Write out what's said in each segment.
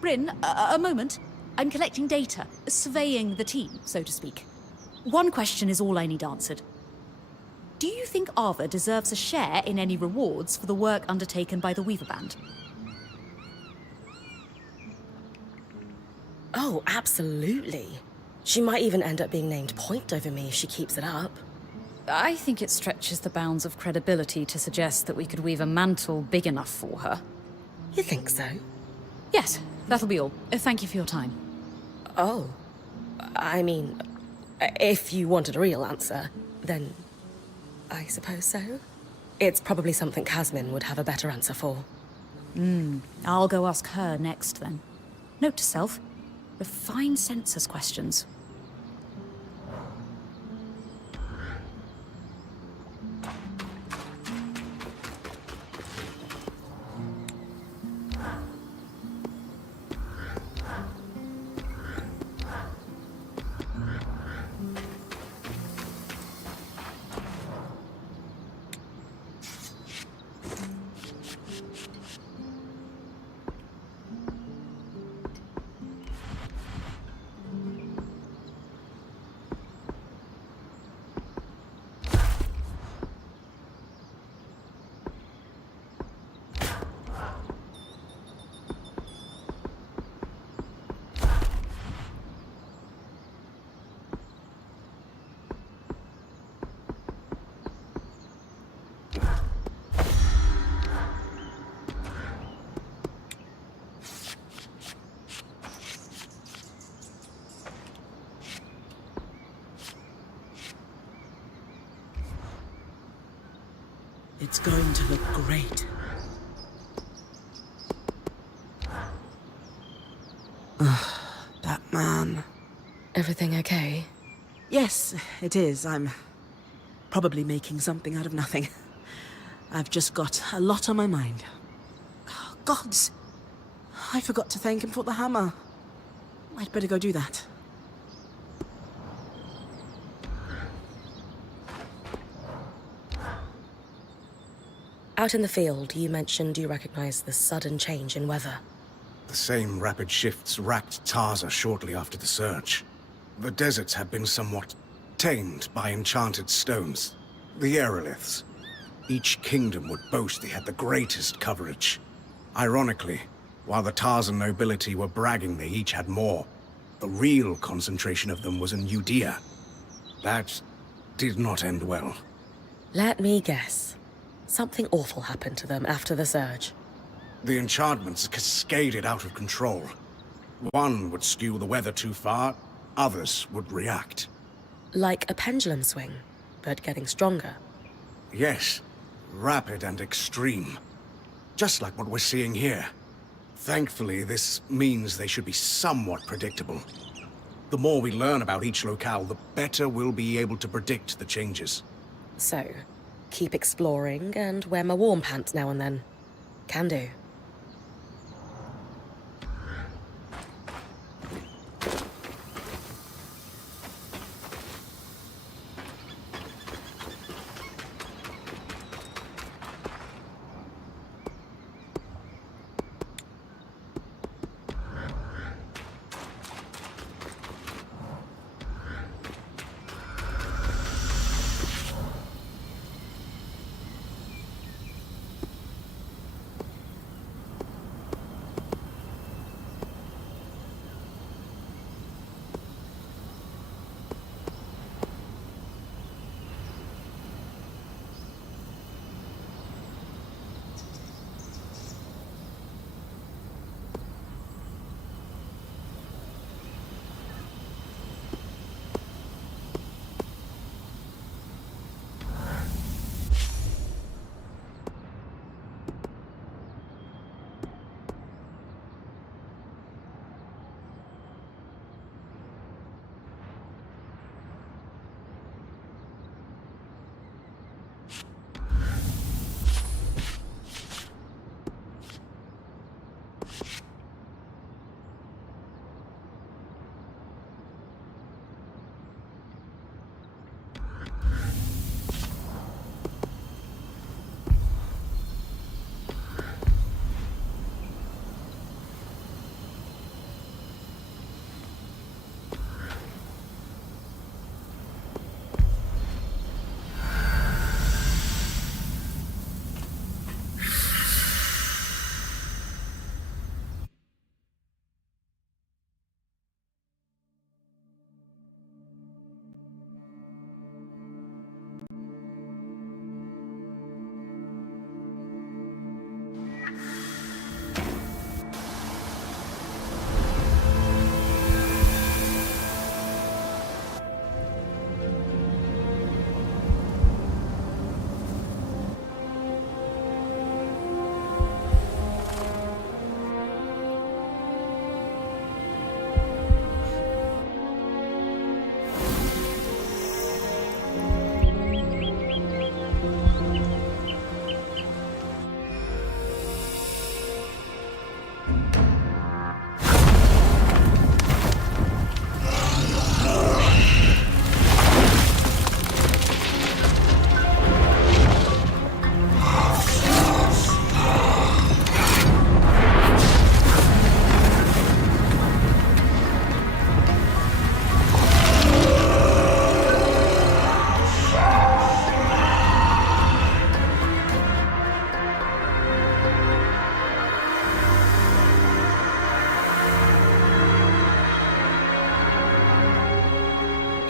Brynn, a moment. I'm collecting data, surveying the team, so to speak. One question is all I need answered. Do you think Ava deserves a share in any rewards for the work undertaken by the Weaver Band? Oh, absolutely. She might even end up being named point over me if she keeps it up. I think it stretches the bounds of credibility to suggest that we could weave a mantle big enough for her. You think so? Yes, that'll be all. Thank you for your time. Oh. I mean, if you wanted a real answer, then I suppose so. It's probably something Casmin would have a better answer for. I'll go ask her next then. Note to self, refine census questions. It's going to look great. That man. Everything okay? Yes, it is. I'm probably making something out of nothing. I've just got a lot on my mind. Oh, gods! I forgot to thank him for the hammer. I'd better go do that. Out in the field, you mentioned you recognised the sudden change in weather. The same rapid shifts racked Tarza shortly after the surge. The deserts had been somewhat tamed by enchanted stones, the aeroliths. Each kingdom would boast they had the greatest coverage. Ironically, while the Tarzan nobility were bragging they each had more, the real concentration of them was in Judea. That did not end well. Let me guess. Something awful happened to them after the surge. The enchantments cascaded out of control. One would skew the weather too far, others would react. Like a pendulum swing, but getting stronger. Yes, rapid and extreme. Just like what we're seeing here. Thankfully, this means they should be somewhat predictable. The more we learn about each locale, the better we'll be able to predict the changes. So, keep exploring and wear my warm pants now and then. Can do.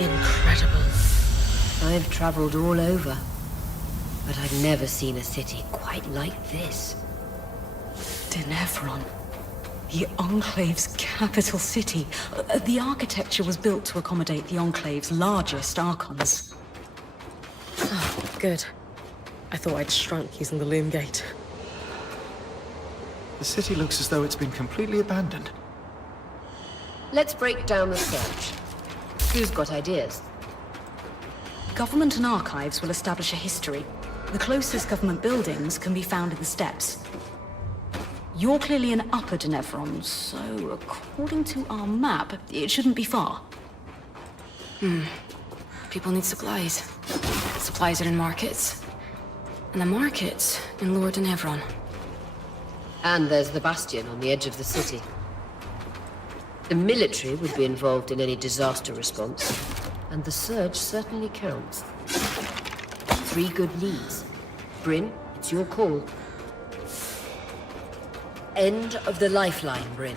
Incredible. I've traveled all over, but I've never seen a city quite like this. Denevron. The Enclave's capital city. The architecture was built to accommodate the Enclave's largest archons. Oh, good. I thought I'd shrunk using the loom gate. The city looks as though it's been completely abandoned. Let's break down the search. Who's got ideas? Government and archives will establish a history. The closest government buildings can be found in the steppes. You're clearly in Upper Denevron, so according to our map, it shouldn't be far. People need supplies. Supplies are in markets. And the markets in Lower Denevron. And there's the Bastion on the edge of the city. The military would be involved in any disaster response, and the surge certainly counts. 3 good leads. Brynn, it's your call. End of the lifeline, Brynn.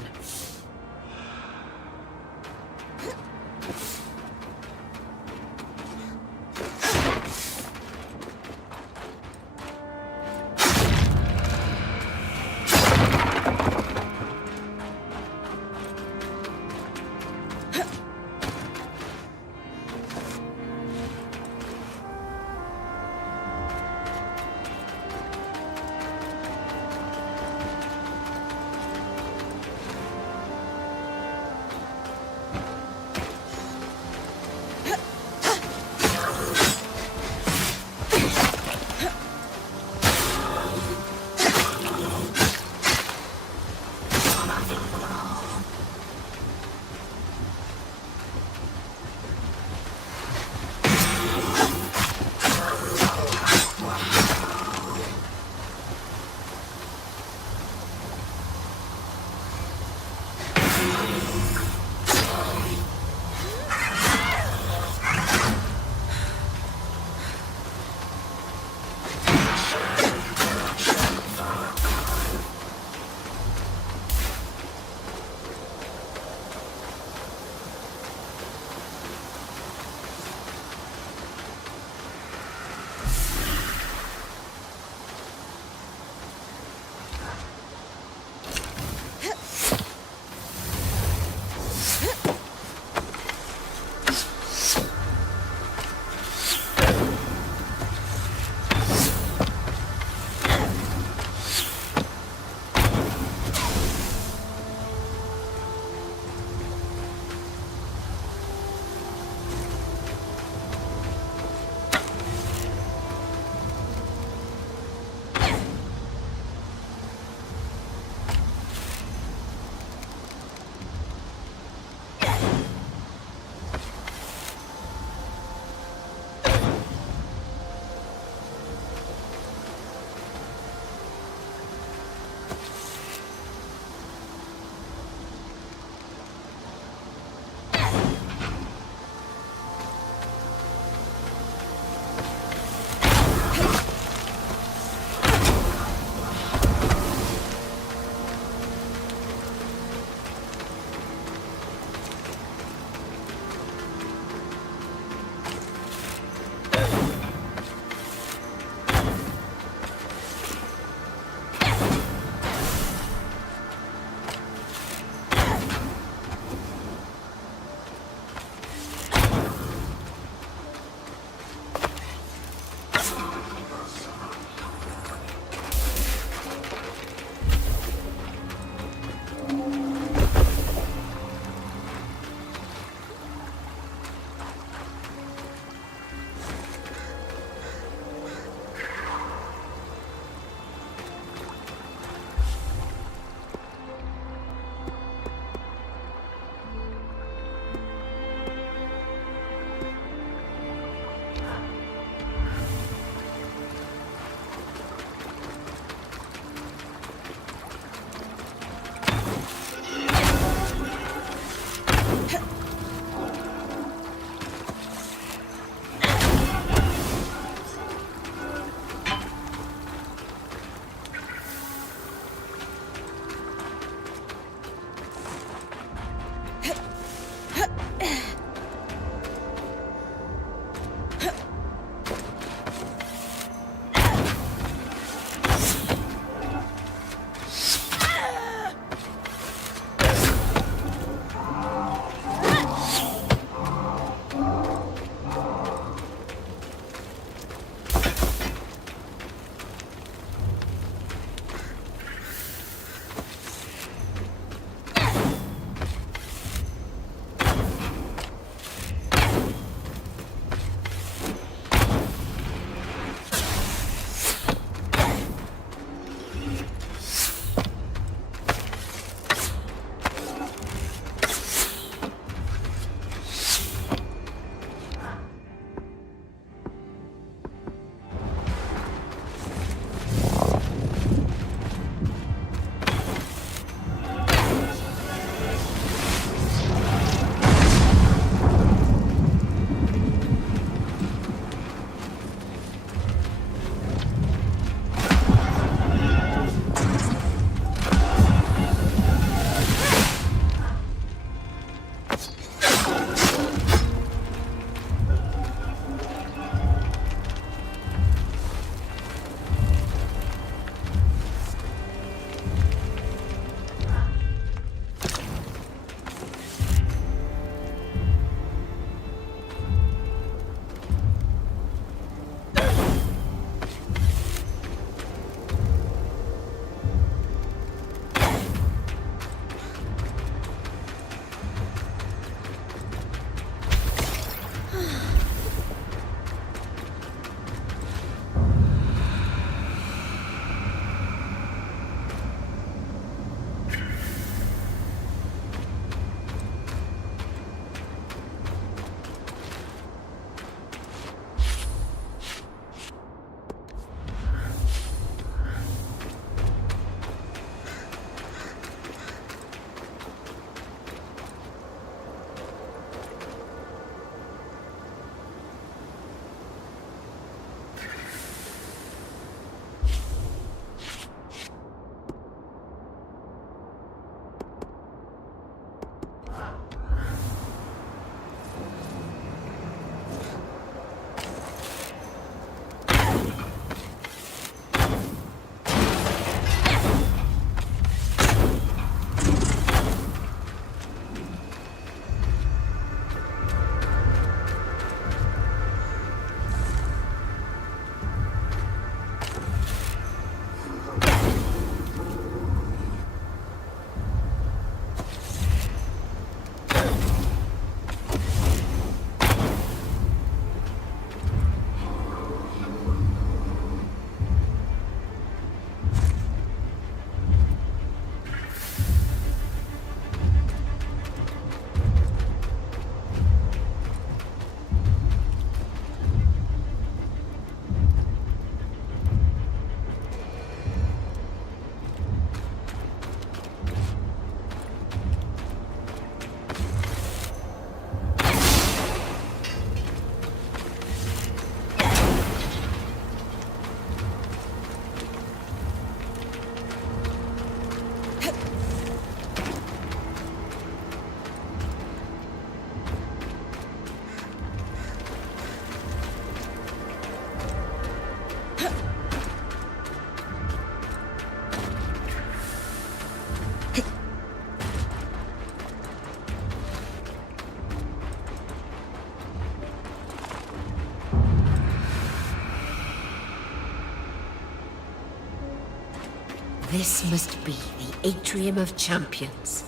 This must be the Atrium of Champions.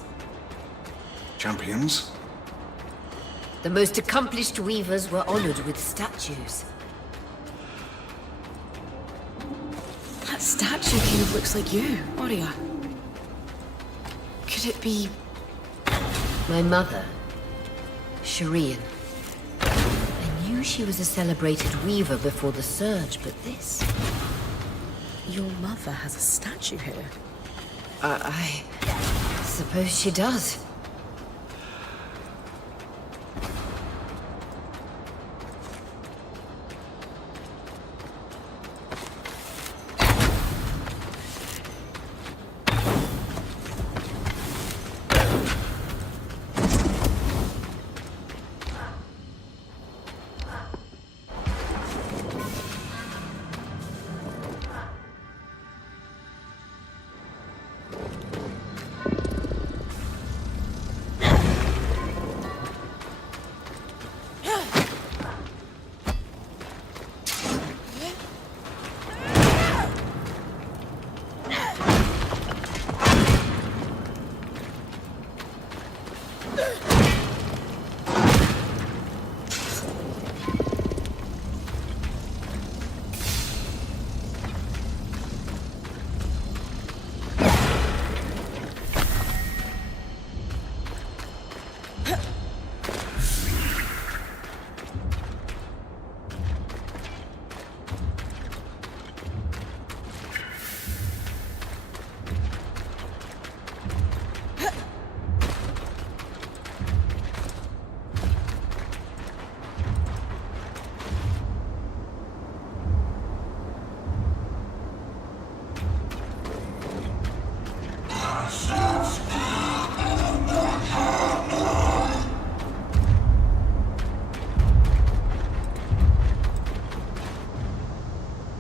Champions? The most accomplished weavers were honored with statues. That statue kind of looks like you, Aurea. Could it be... My mother, Shireen. I knew she was a celebrated weaver before the Surge, but this... Your mother has a statue here. I suppose she does.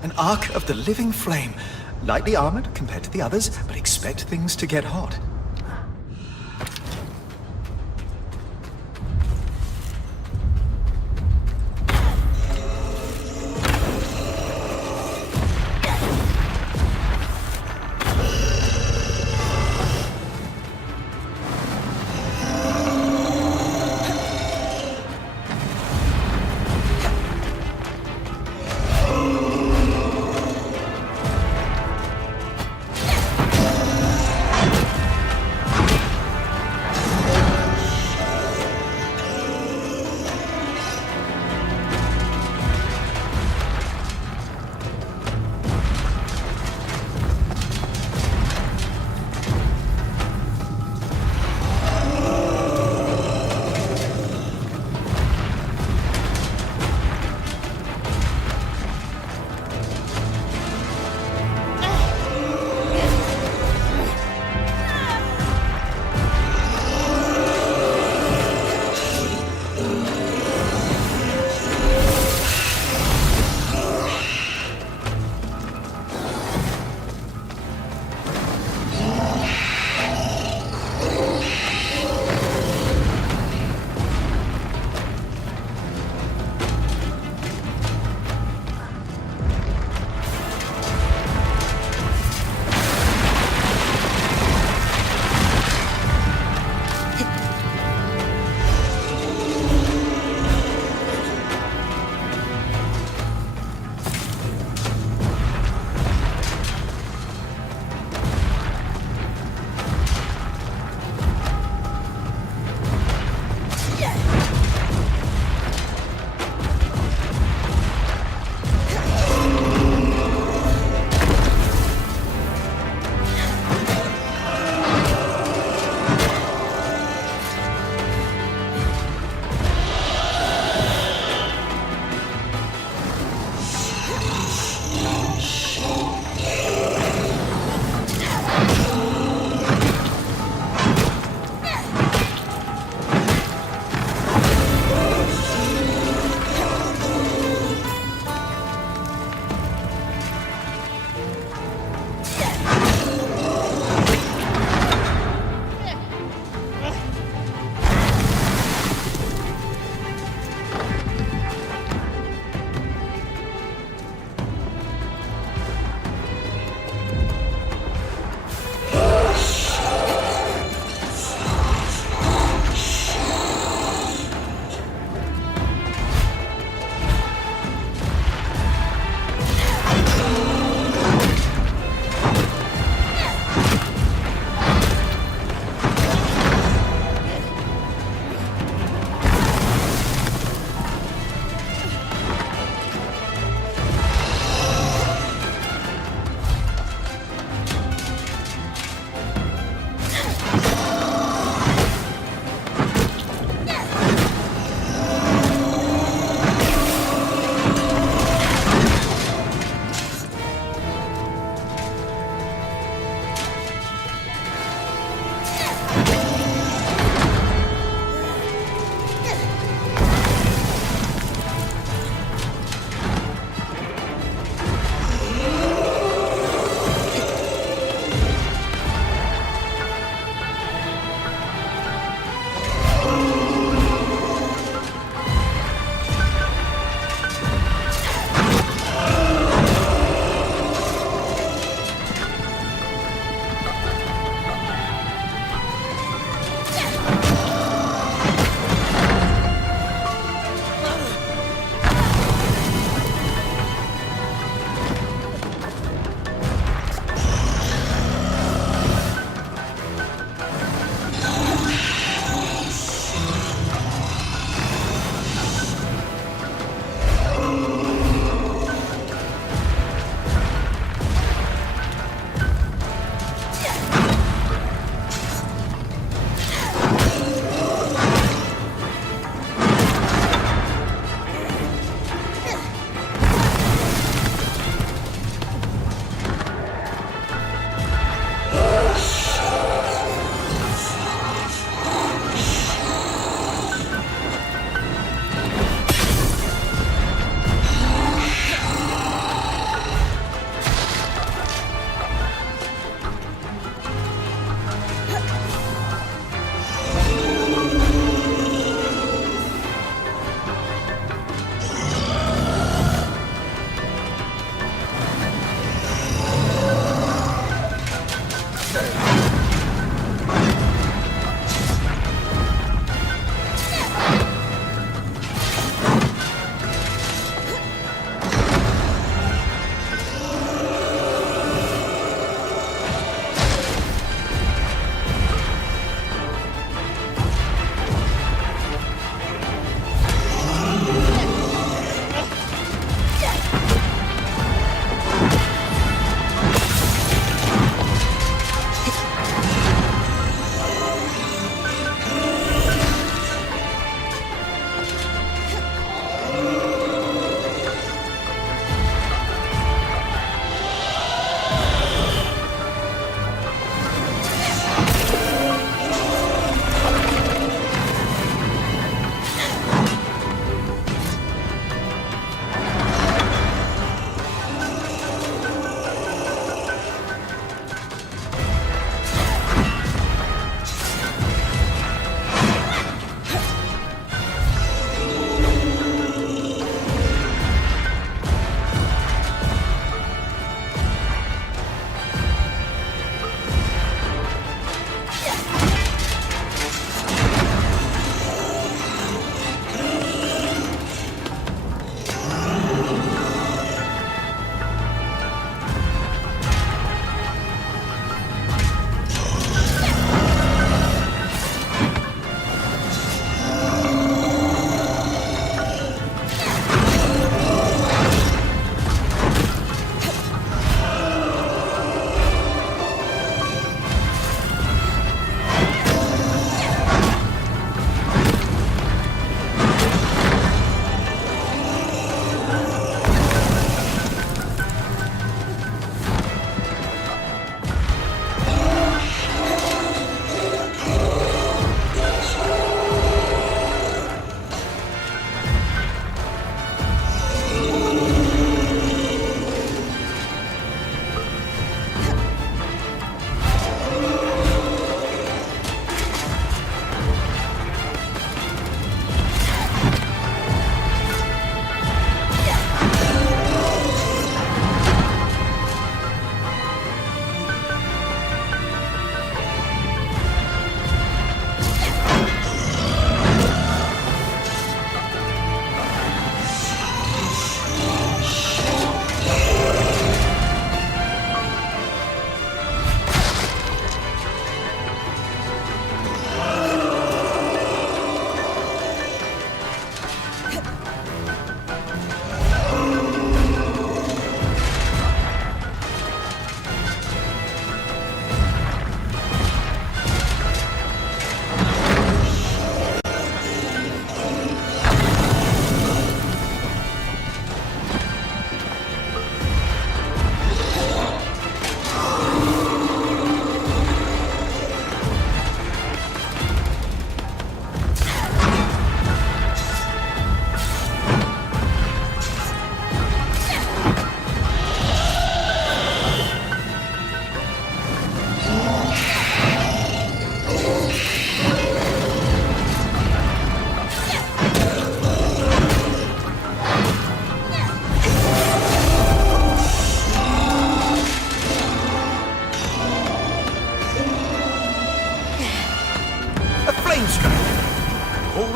An Ark of the Living Flame. Lightly armored compared to the others, but expect things to get hot.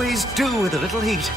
always do with a little heat.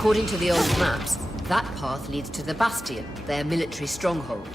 According to the old maps, that path leads to the Bastion, their military stronghold.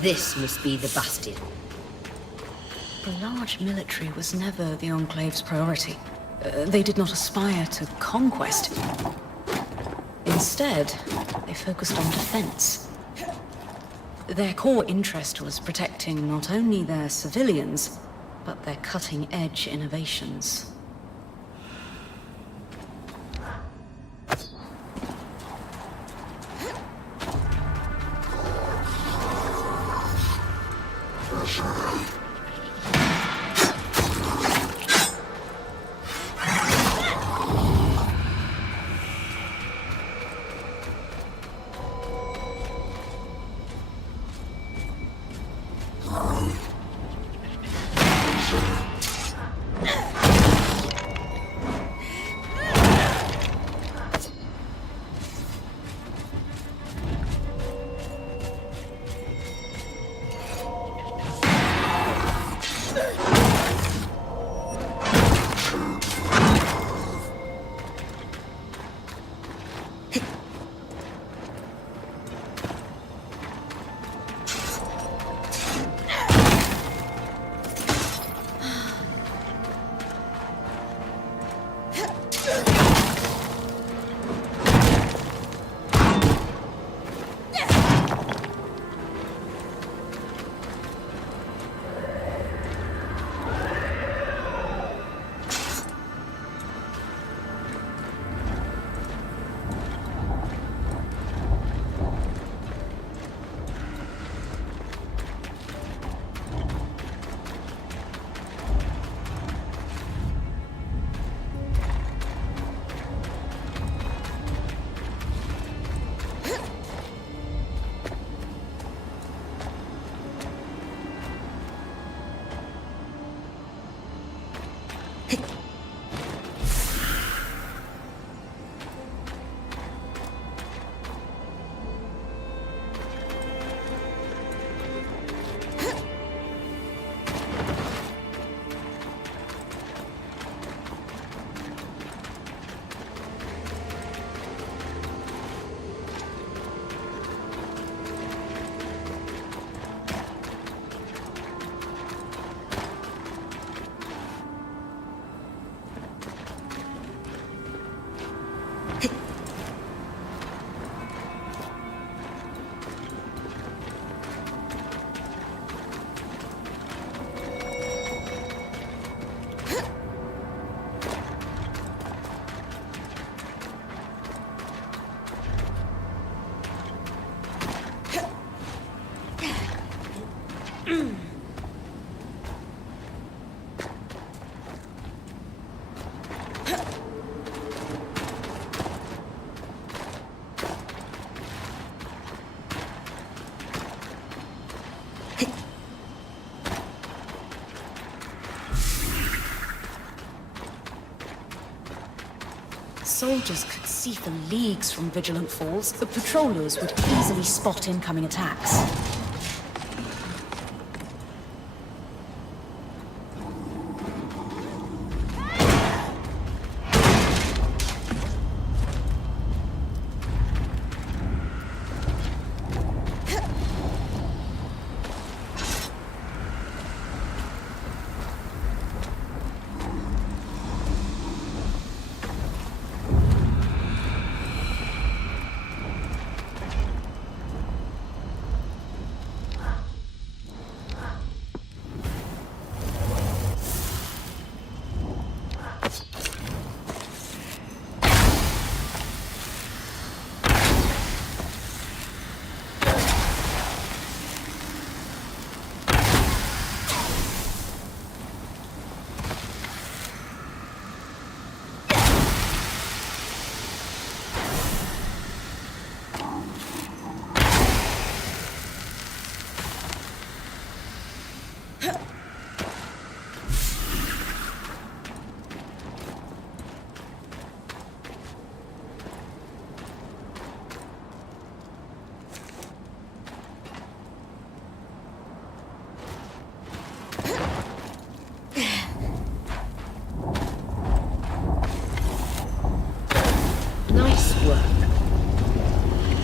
This must be the Bastion. The large military was never the Enclave's priority. They did not aspire to conquest. Instead, they focused on defense. Their core interest was protecting not only their civilians, but their cutting-edge innovations. Soldiers could see for leagues from Vigilant Falls. The patrollers would easily spot incoming attacks.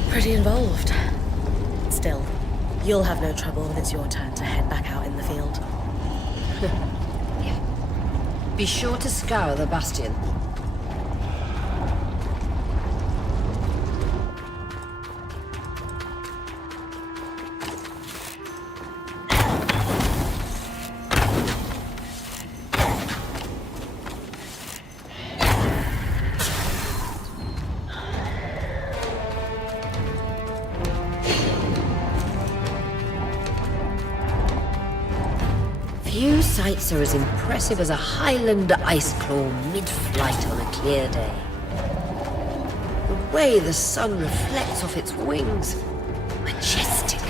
Pretty involved. Still, You'll have no trouble when it's your turn to head back out in the field. Yeah. Be sure to scour the bastion. Few sights are as impressive as a Highland ice claw mid-flight on a clear day. The way the sun reflects off its wings, majestic.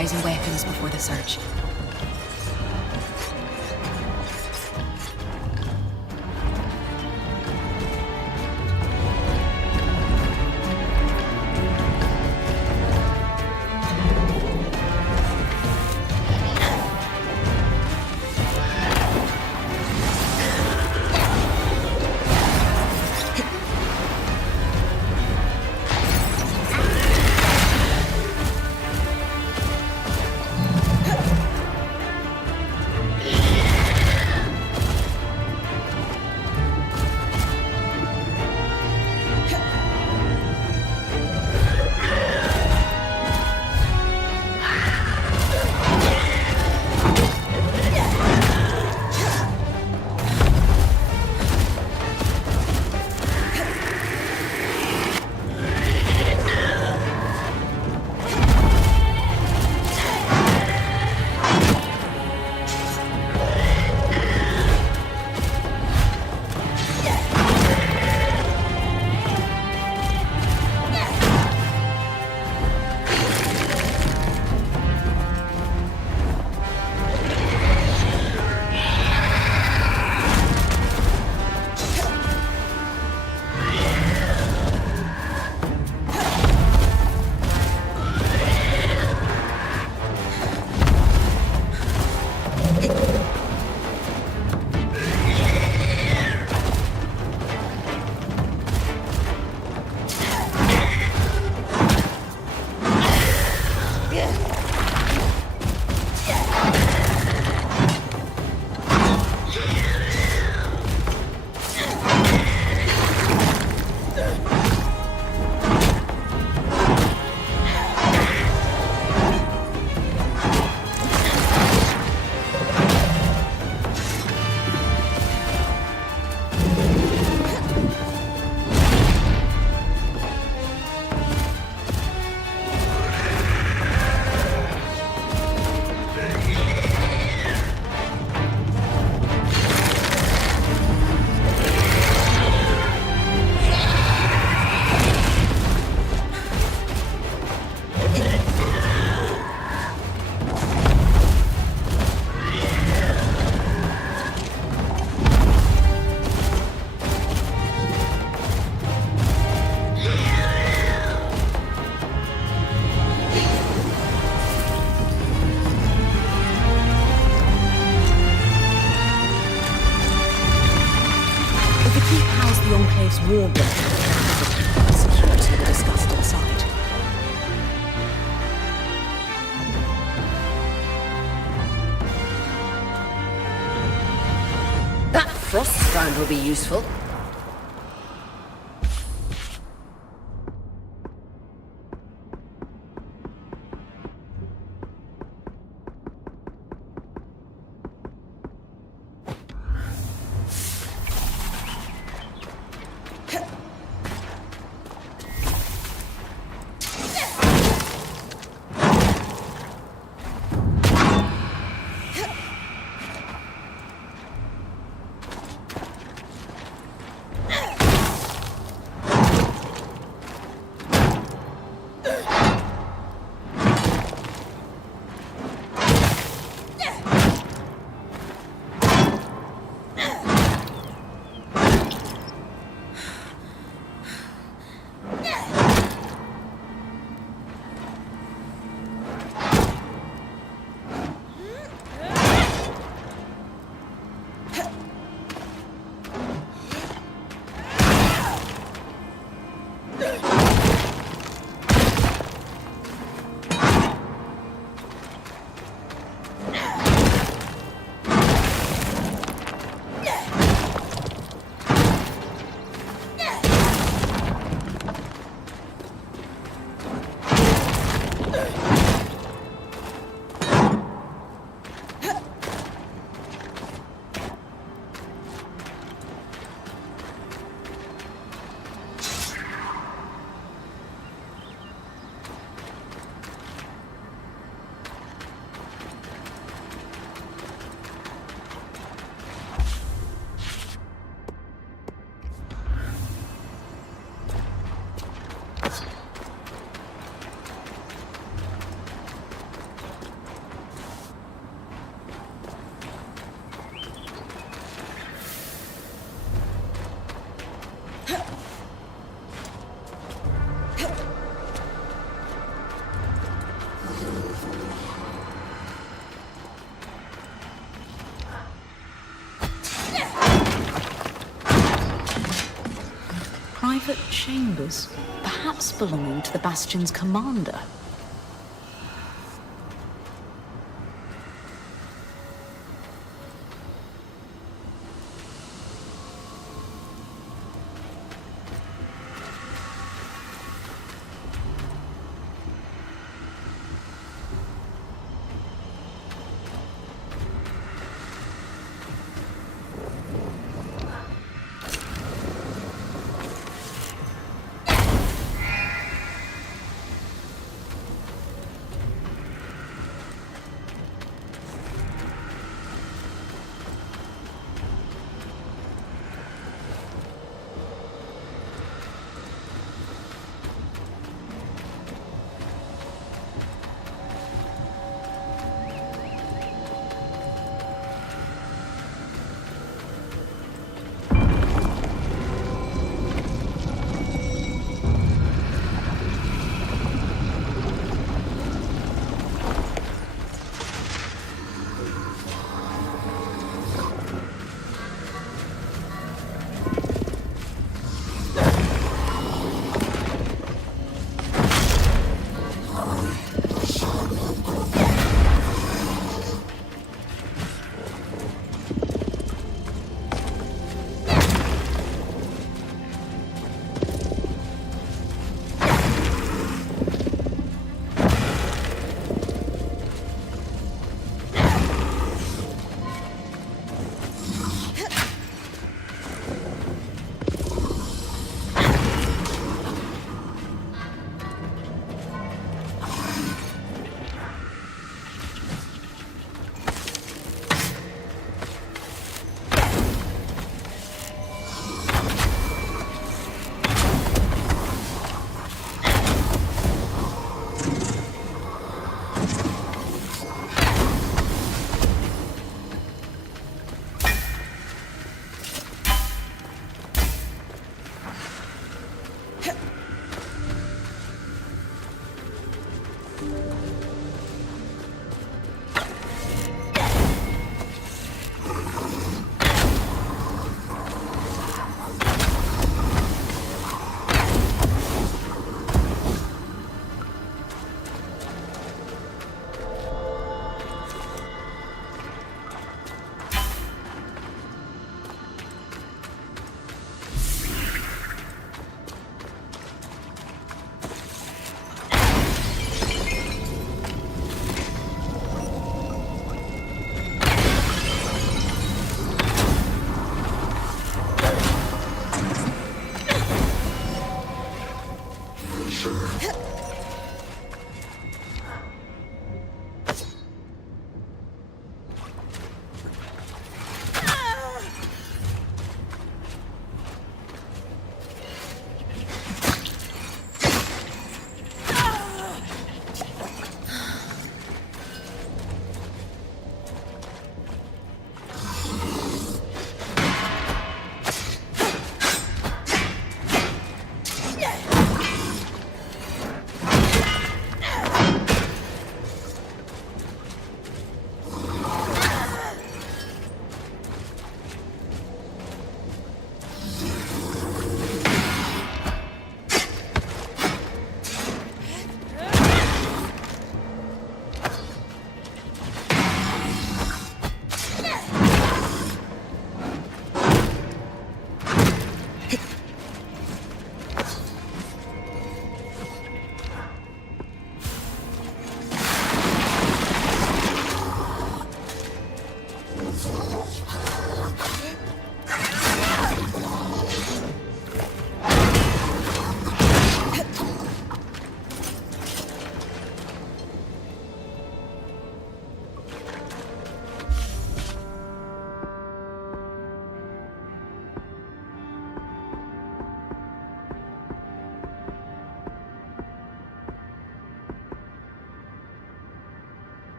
supplies and weapons before the search. The Enclave's war building. Security were discussed inside. That frost strand will be useful. Private chambers, perhaps belonging to the Bastion's commander.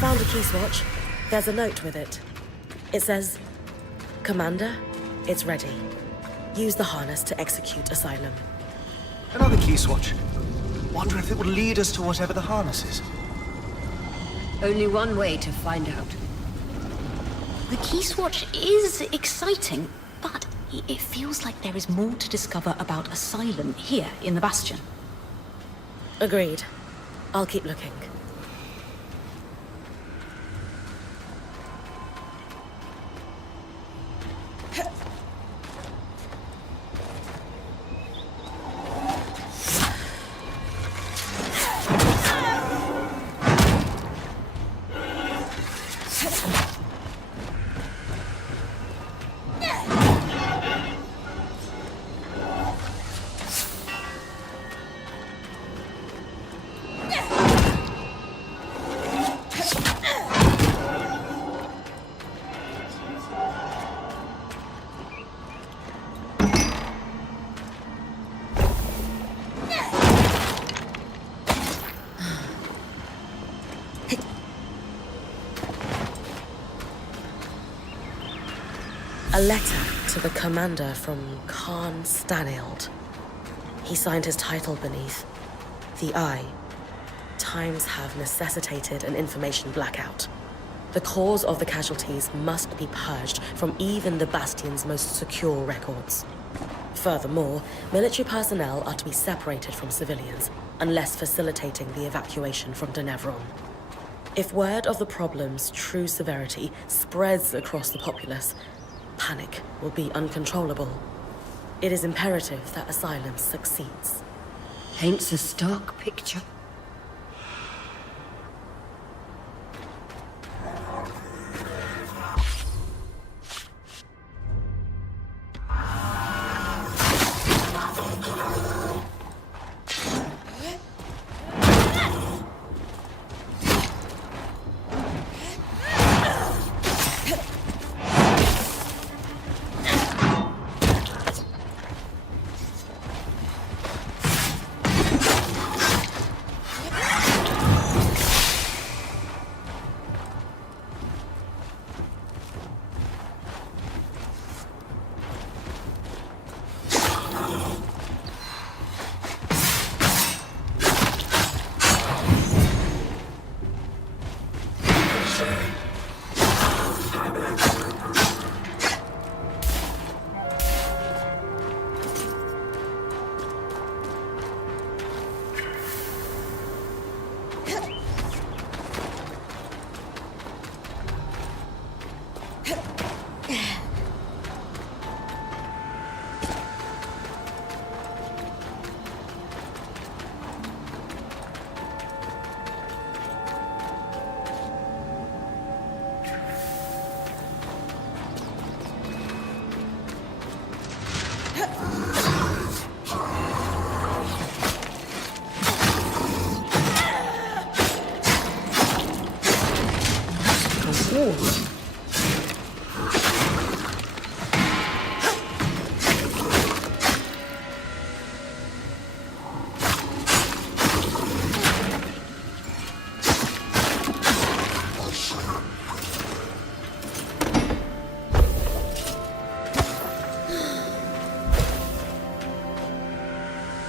Found a key swatch. There's a note with it. It says, "Commander, it's ready. Use the harness to execute Asylum." Another key swatch. Wonder if it will lead us to whatever the harness is. Only one way to find out. The key swatch is exciting, but it feels like there is more to discover about Asylum here in the Bastion. Agreed. I'll keep looking. A letter to the commander from Khan Stanild. He signed his title beneath. The I. Times have necessitated an information blackout. The cause of the casualties must be purged from even the Bastion's most secure records. Furthermore, military personnel are to be separated from civilians, unless facilitating the evacuation from Denevron. If word of the problem's true severity spreads across the populace, panic will be uncontrollable. It is imperative that Asylum succeeds. Paints a stark picture.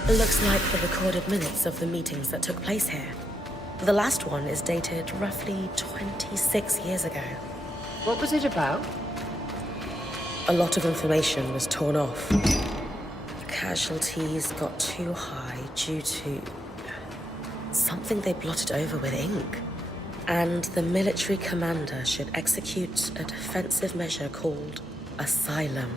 It looks like the recorded minutes of the meetings that took place here. The last one is dated roughly 26 years ago. What was it about? A lot of information was torn off. Casualties got too high due to something they blotted over with ink. And the military commander should execute a defensive measure called Asylum.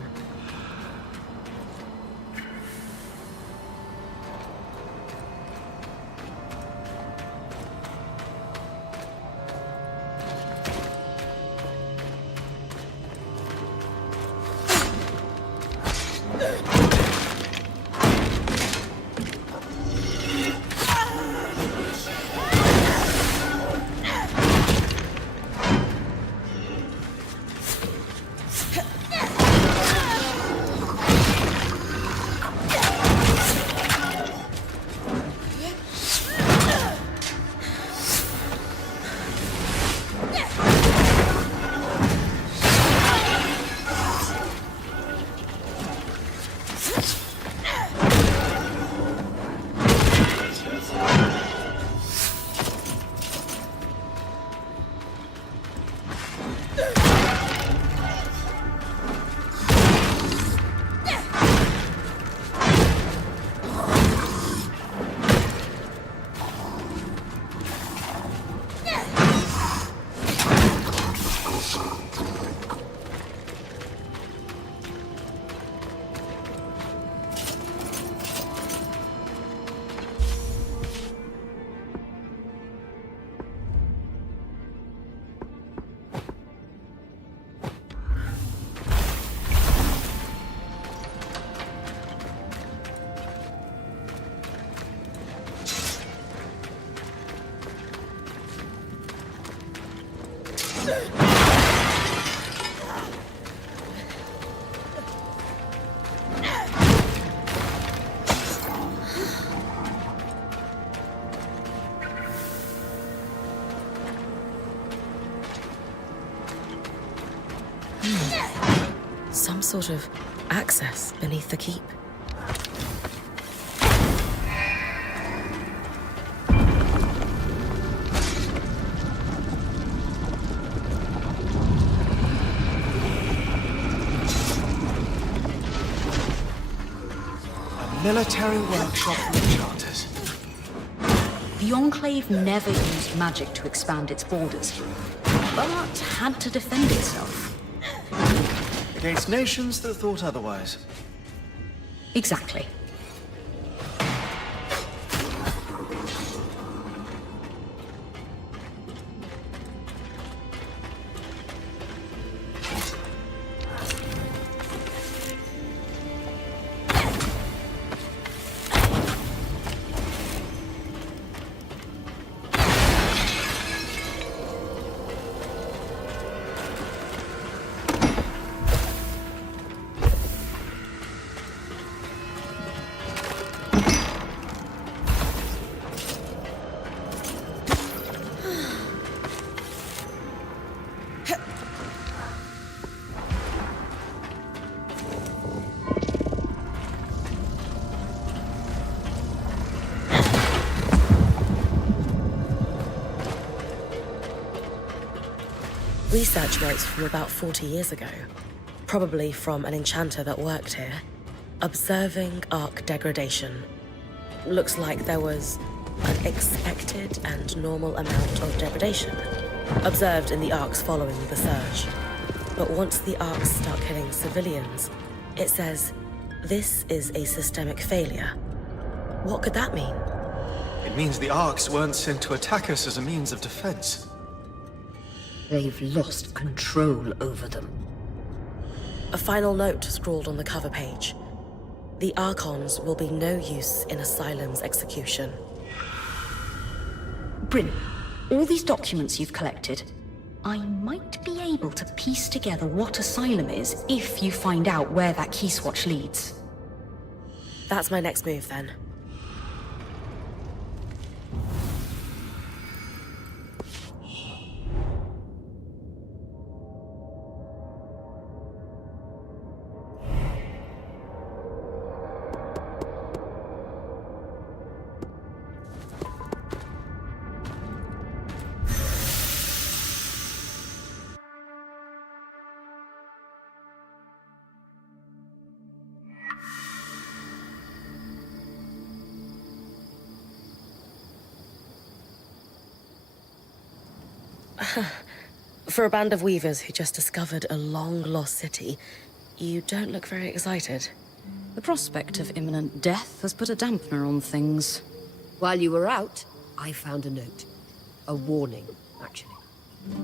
Some sort of access beneath the keep. A military workshop for enchanters. The Enclave never used magic to expand its borders, but had to defend itself. Against nations that thought otherwise. Exactly. Research notes from about 40 years ago, probably from an enchanter that worked here. Observing arc degradation. Looks like there was an expected and normal amount of degradation observed in the arcs following the surge. But once the arcs start killing civilians, it says this is a systemic failure. What could that mean? It means the arcs weren't sent to attack us as a means of defense. They've lost control over them. A final note scrawled on the cover page. The Archons will be no use in Asylum's execution. Brynn, all these documents you've collected, I might be able to piece together what Asylum is if you find out where that key swatch leads. That's my next move, then. For a band of weavers who just discovered a long-lost city, you don't look very excited. The prospect of imminent death has put a dampener on things. While you were out, I found a note. A warning, actually.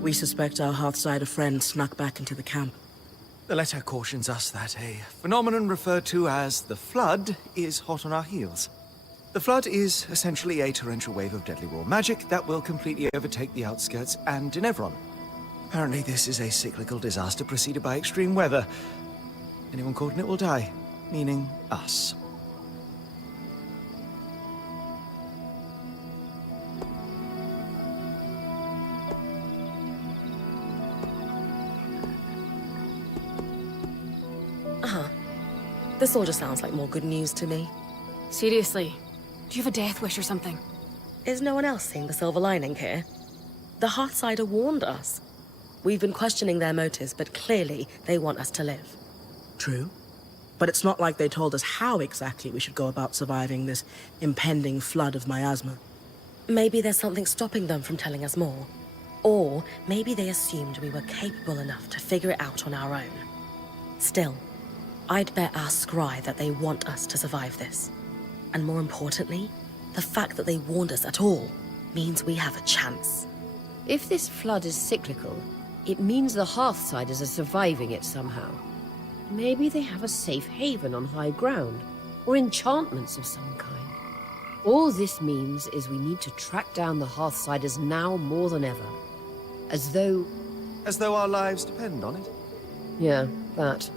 We suspect our Hearthsider friend snuck back into the camp. The letter cautions us that a phenomenon referred to as the Flood is hot on our heels. The Flood is essentially a torrential wave of deadly raw magic that will completely overtake the outskirts and Denevron. Apparently this is a cyclical disaster preceded by extreme weather. Anyone caught in it will die, meaning us. This all just sounds like more good news to me. Seriously, do you have a death wish or something? Is no one else seeing the silver lining here? The Hearthsider warned us. We've been questioning their motives, but clearly they want us to live. True. But it's not like they told us how exactly we should go about surviving this impending flood of miasma. Maybe there's something stopping them from telling us more. Or maybe they assumed we were capable enough to figure it out on our own. Still, I'd bet our scry that they want us to survive this. And more importantly, the fact that they warned us at all means we have a chance. If this flood is cyclical, it means the Hearthsiders are surviving it somehow. Maybe they have a safe haven on high ground, or enchantments of some kind. All this means is we need to track down the Hearthsiders now more than ever. As though as though our lives depend on it. Yeah, that.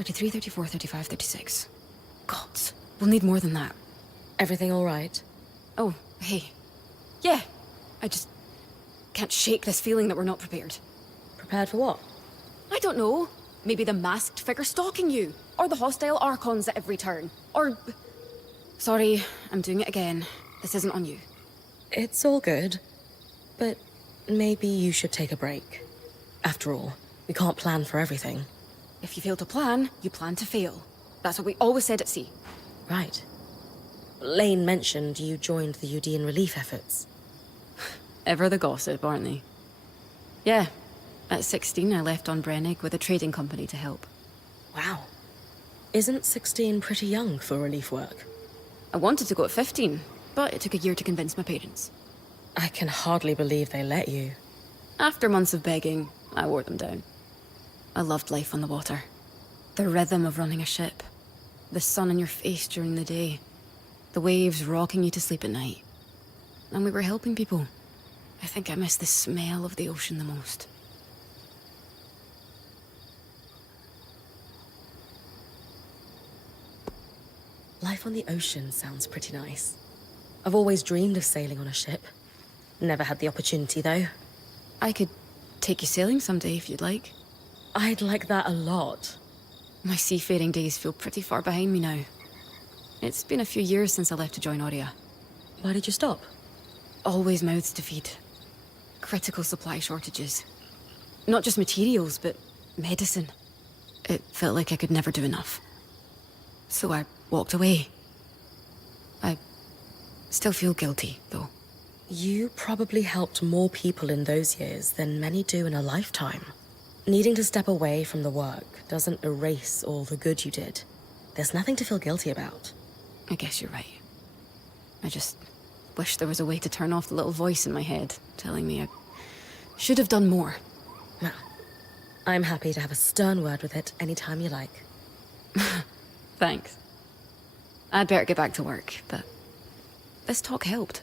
$33, $34, $35, $36. Gods, we'll need more than that. Everything all right? Oh, hey. Yeah, I just can't shake this feeling that we're not prepared. Prepared for what? I don't know. Maybe the masked figure stalking you, or the hostile archons at every turn, or Sorry, I'm doing it again. This isn't on you. It's all good. But maybe you should take a break. After all, we can't plan for everything. If you fail to plan, you plan to fail. That's what we always said at sea. Right. Lane mentioned you joined the Udean relief efforts. Ever the gossip, aren't they? Yeah. At 16, I left on Brynn with a trading company to help. Wow. Isn't 16 pretty young for relief work? I wanted to go at 15, but it took a year to convince my parents. I can hardly believe they let you. After months of begging, I wore them down. I loved life on the water. The rhythm of running a ship. The sun in your face during the day. The waves rocking you to sleep at night. And we were helping people. I think I miss the smell of the ocean the most. Life on the ocean sounds pretty nice. I've always dreamed of sailing on a ship. Never had the opportunity, though. I could take you sailing someday if you'd like. I'd like that a lot. My seafaring days feel pretty far behind me now. It's been a few years since I left to join Aurea. Why did you stop? Always mouths to feed. Critical supply shortages. Not just materials, but medicine. It felt like I could never do enough. So I walked away. I still feel guilty, though. You probably helped more people in those years than many do in a lifetime. Needing to step away from the work doesn't erase all the good you did. There's nothing to feel guilty about. I guess you're right. I just wish there was a way to turn off the little voice in my head telling me I should have done more. Well, I'm happy to have a stern word with it anytime you like. Thanks. I'd better get back to work, but this talk helped.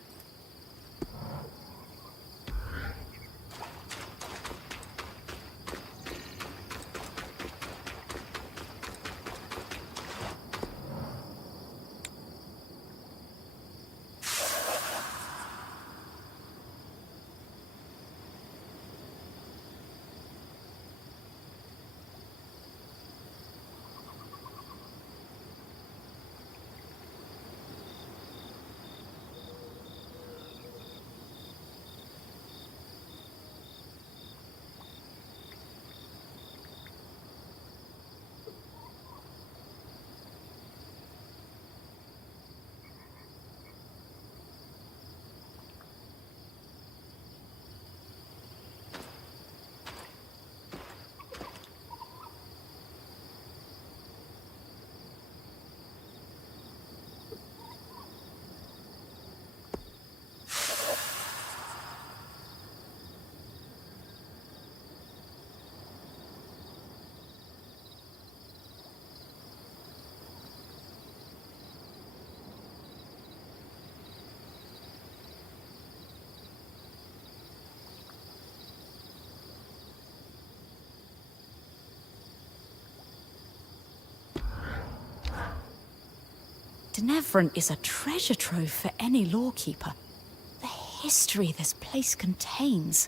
Denevran is a treasure trove for any lawkeeper. The history this place contains.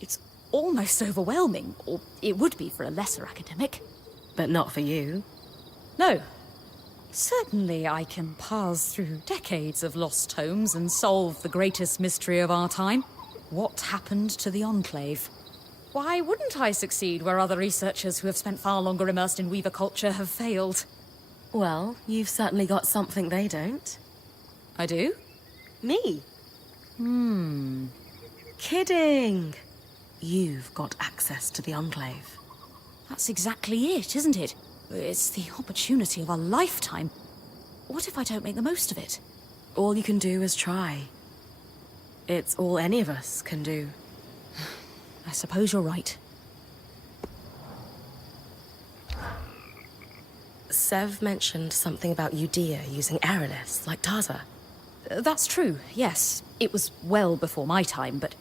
It's almost overwhelming, or it would be for a lesser academic. But not for you. No. Certainly I can pass through decades of lost tomes and solve the greatest mystery of our time. What happened to the Enclave? Why wouldn't I succeed where other researchers who have spent far longer immersed in Weaver culture have failed? Well, you've certainly got something they don't. I do? Me? Kidding! You've got access to the Enclave. That's exactly it, isn't it? It's the opportunity of a lifetime. What if I don't make the most of it? All you can do is try. It's all any of us can do. I suppose you're right. Sev mentioned something about Udea using aeroliths, like Taza. That's true, yes. It was well before my time, but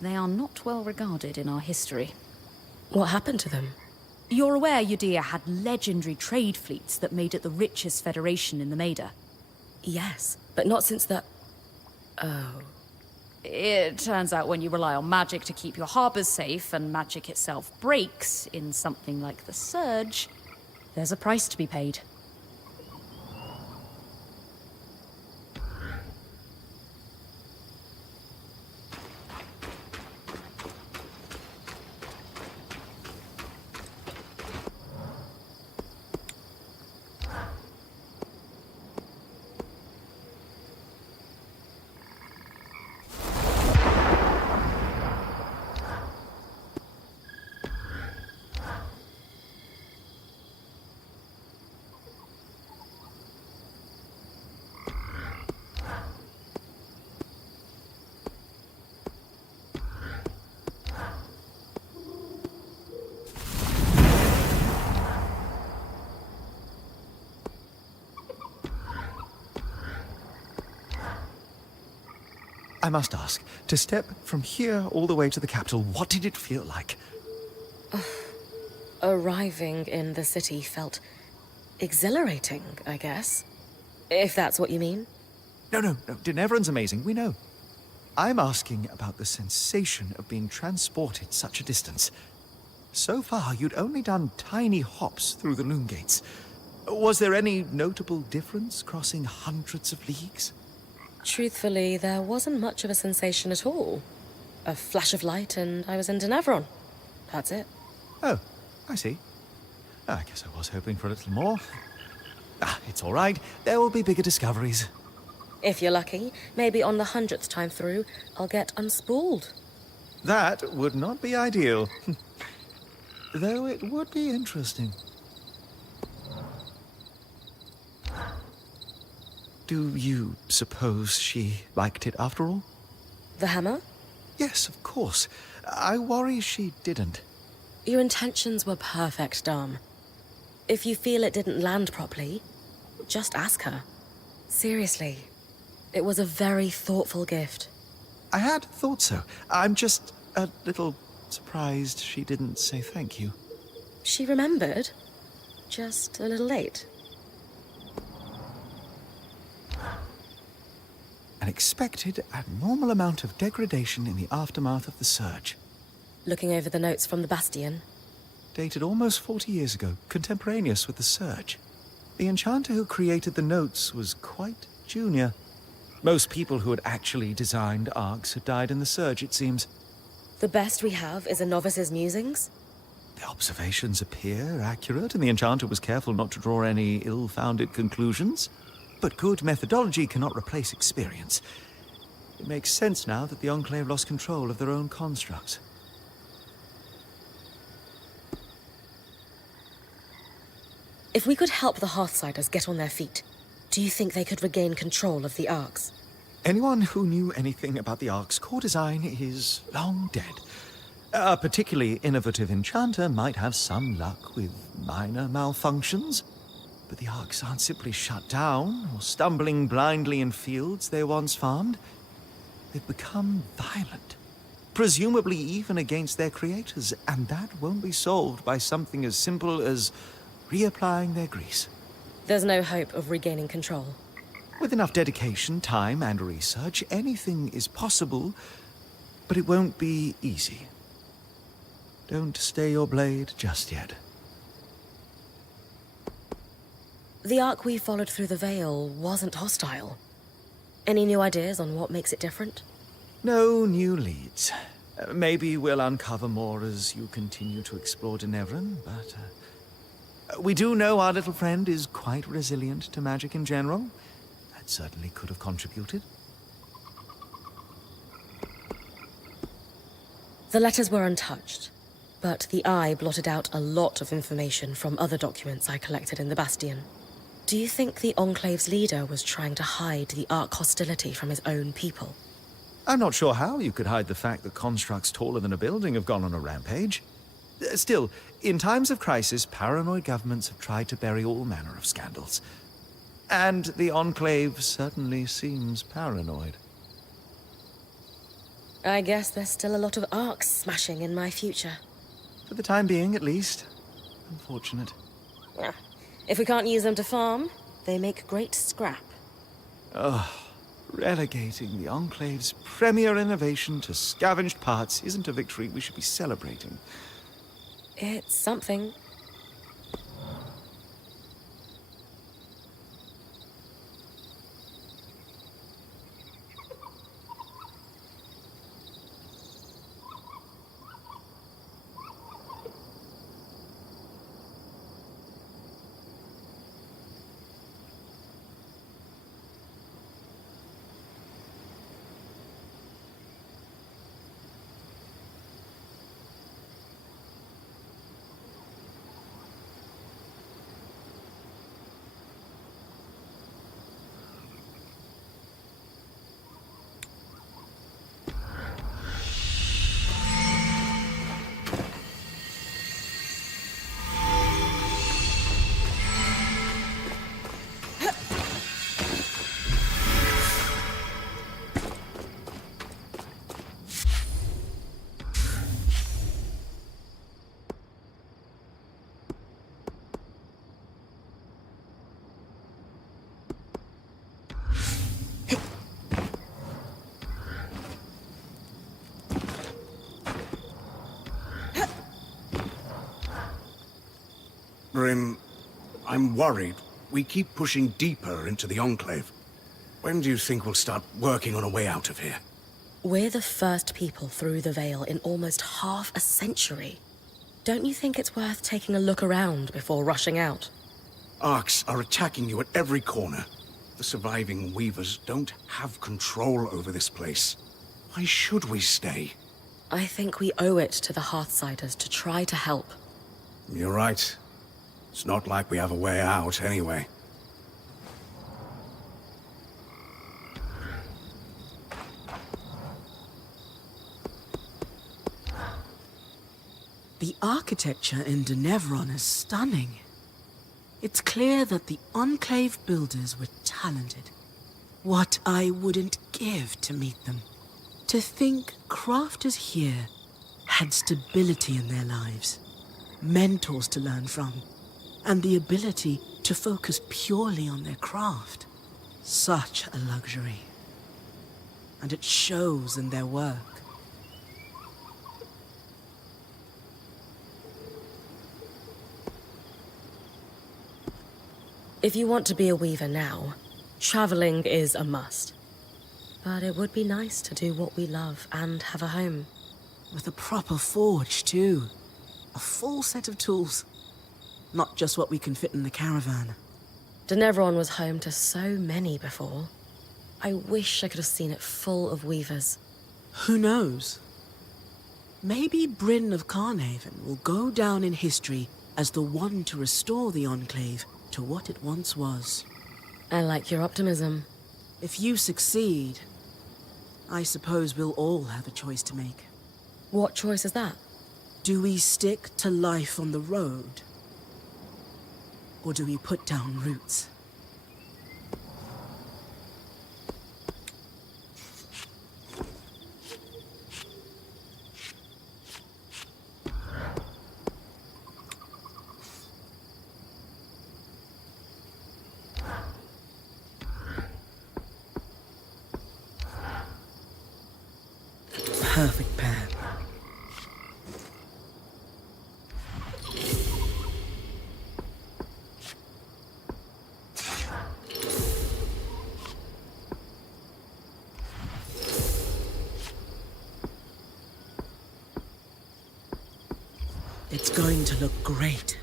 they are not well regarded in our history. What happened to them? You're aware Udea had legendary trade fleets that made it the richest federation in the Maida? Yes, but not since the... Oh. It turns out when you rely on magic to keep your harbors safe, and magic itself breaks in something like the Surge, there's a price to be paid. I must ask, to step from here all the way to the capital, what did it feel like? Arriving in the city felt exhilarating, I guess. If that's what you mean. No. Denevran's amazing, we know. I'm asking about the sensation of being transported such a distance. So far, you'd only done tiny hops through the loom gates. Was there any notable difference crossing hundreds of leagues? Truthfully, there wasn't much of a sensation at all. A flash of light and I was in Denevron. That's it. Oh, I see. I guess I was hoping for a little more. It's all right. There will be bigger discoveries. If you're lucky, maybe on the 100th time through, I'll get unspooled. That would not be ideal. Though it would be interesting. Do you suppose she liked it after all? The hammer? Yes, of course. I worry she didn't. Your intentions were perfect, Dom. If you feel it didn't land properly, just ask her. Seriously, it was a very thoughtful gift. I had thought so. I'm just a little surprised she didn't say thank you. She remembered, just a little late. An expected abnormal amount of degradation in the aftermath of the surge. Looking over the notes from the Bastion. Dated almost 40 years ago, contemporaneous with the surge. The enchanter who created the notes was quite junior. Most people who had actually designed arcs had died in the surge, it seems. The best we have is a novice's musings? The observations appear accurate, and the enchanter was careful not to draw any ill-founded conclusions. But good methodology cannot replace experience. It makes sense now that the Enclave lost control of their own constructs. If we could help the Hearthsiders get on their feet, do you think they could regain control of the arcs? Anyone who knew anything about the Ark's core design is long dead. A particularly innovative enchanter might have some luck with minor malfunctions, but the Arks aren't simply shut down or stumbling blindly in fields they once farmed. They've become violent, presumably even against their creators, and that won't be solved by something as simple as reapplying their grease. There's no hope of regaining control. With enough dedication, time, and research, anything is possible, but it won't be easy. Don't stay your blade just yet. The arc we followed through the Veil wasn't hostile. Any new ideas on what makes it different? No new leads. Maybe we'll uncover more as you continue to explore Denevran, but we do know our little friend is quite resilient to magic in general. That certainly could have contributed. The letters were untouched, but the Eye blotted out a lot of information from other documents I collected in the Bastion. Do you think the Enclave's leader was trying to hide the Ark hostility from his own people? I'm not sure how you could hide the fact that constructs taller than a building have gone on a rampage. Still, in times of crisis, paranoid governments have tried to bury all manner of scandals. And the Enclave certainly seems paranoid. I guess there's still a lot of Arks smashing in my future. For the time being, at least. Unfortunate. Yeah. If we can't use them to farm, they make great scrap. Relegating the Enclave's premier innovation to scavenged parts isn't a victory we should be celebrating. It's something. Brynn, I'm worried. We keep pushing deeper into the Enclave. When do you think we'll start working on a way out of here? We're the first people through the Veil in almost half a century. Don't you think it's worth taking a look around before rushing out? Arcs are attacking you at every corner. The surviving Weavers don't have control over this place. Why should we stay? I think we owe it to the Hearthsiders to try to help. You're right. It's not like we have a way out, anyway. The architecture in Denevron is stunning. It's clear that the Enclave builders were talented. What I wouldn't give to meet them. To think crafters here had stability in their lives, mentors to learn from, and the ability to focus purely on their craft. Such a luxury. And it shows in their work. If you want to be a weaver now, traveling is a must. But it would be nice to do what we love and have a home. With a proper forge, too. A full set of tools. Not just what we can fit in the caravan. Denevron was home to so many before. I wish I could have seen it full of weavers. Who knows? Maybe Brynn of Carnhaven will go down in history as the one to restore the Enclave to what it once was. I like your optimism. If you succeed, I suppose we'll all have a choice to make. What choice is that? Do we stick to life on the road? Or do we put down roots? Perfect pair. It's going to look great.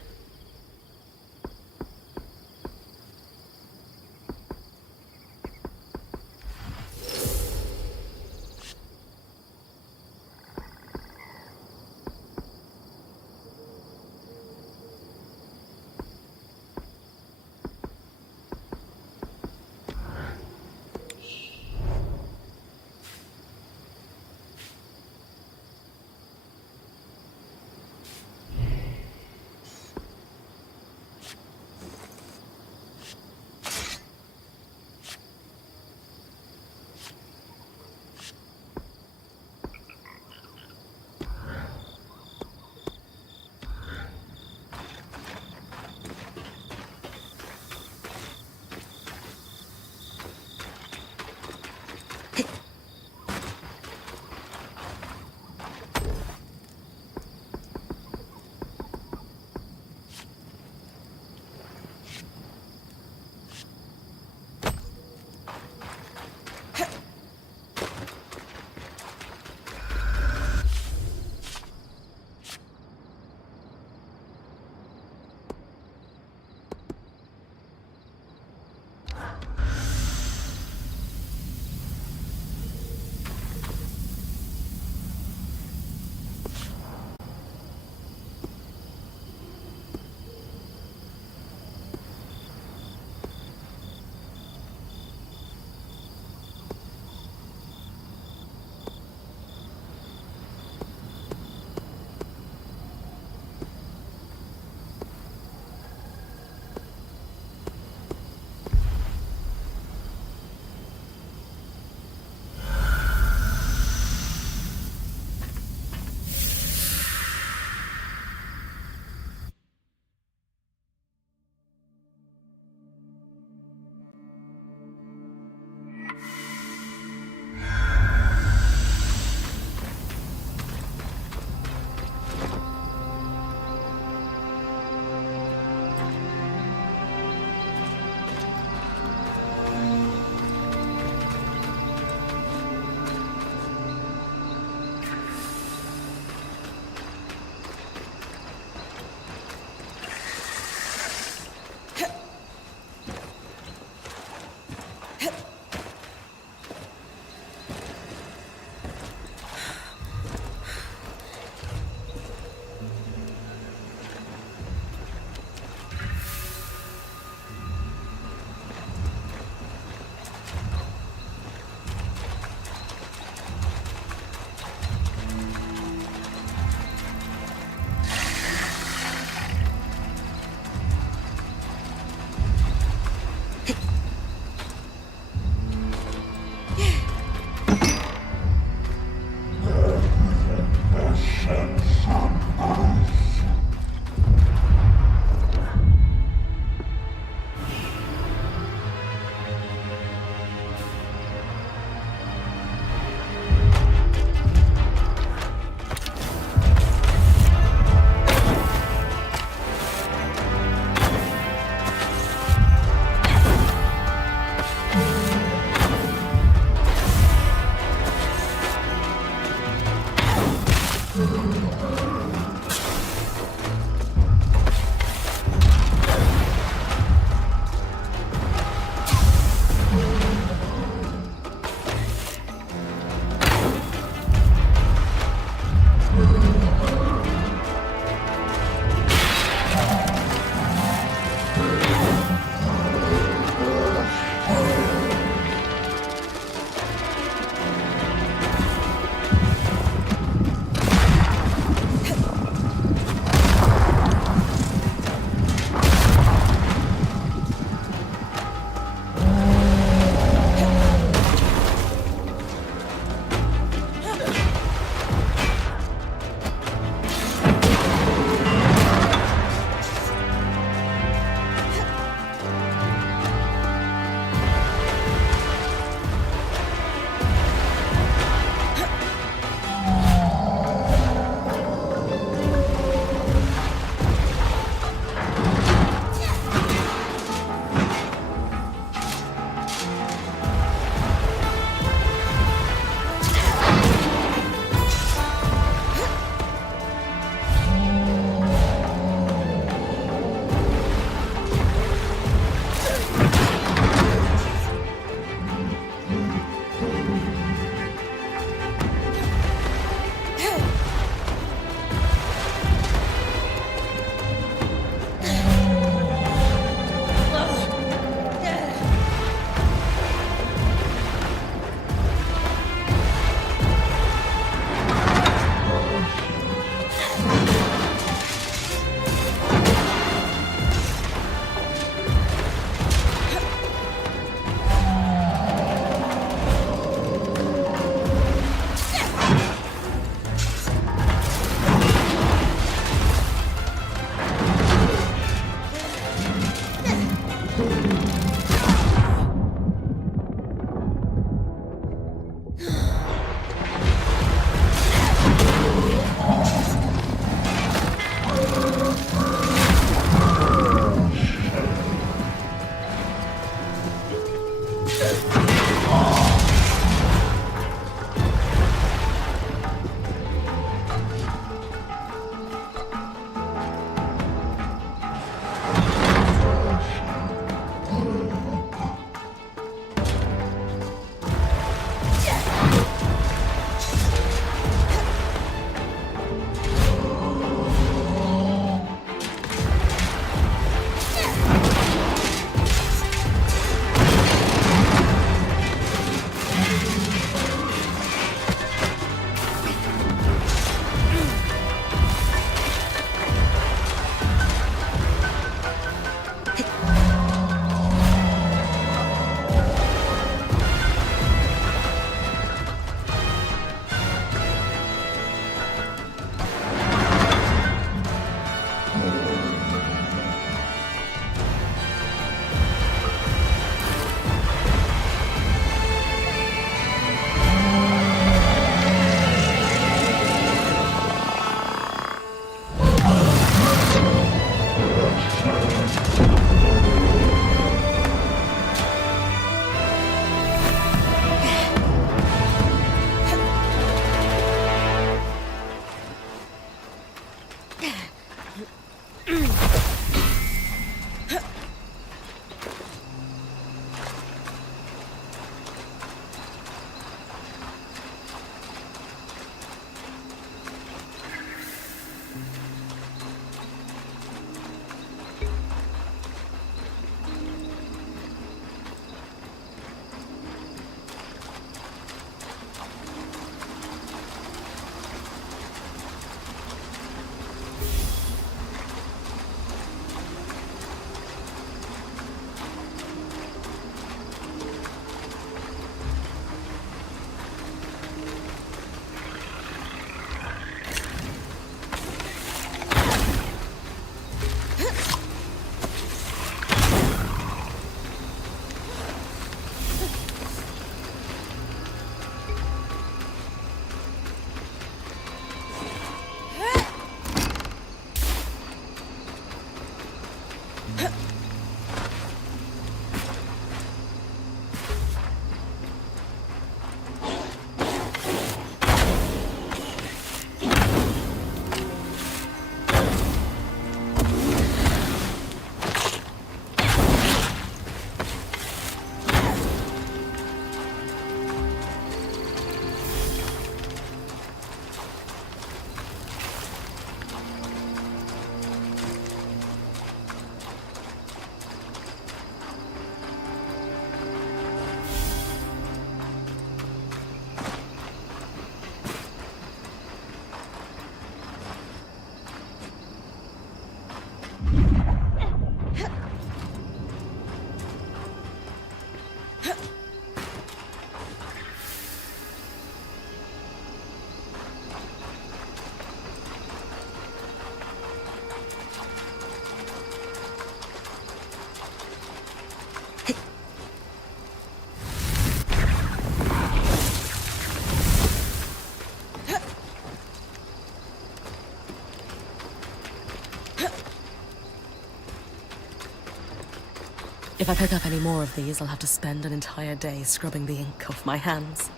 If I pick up any more of these, I'll have to spend an entire day scrubbing the ink off my hands.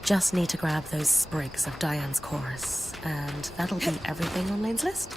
Just need to grab those sprigs of Diane's chorus, and that'll be everything on Lane's list.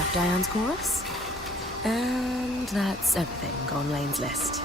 left Diane's chorus. And that's everything on Lane's list.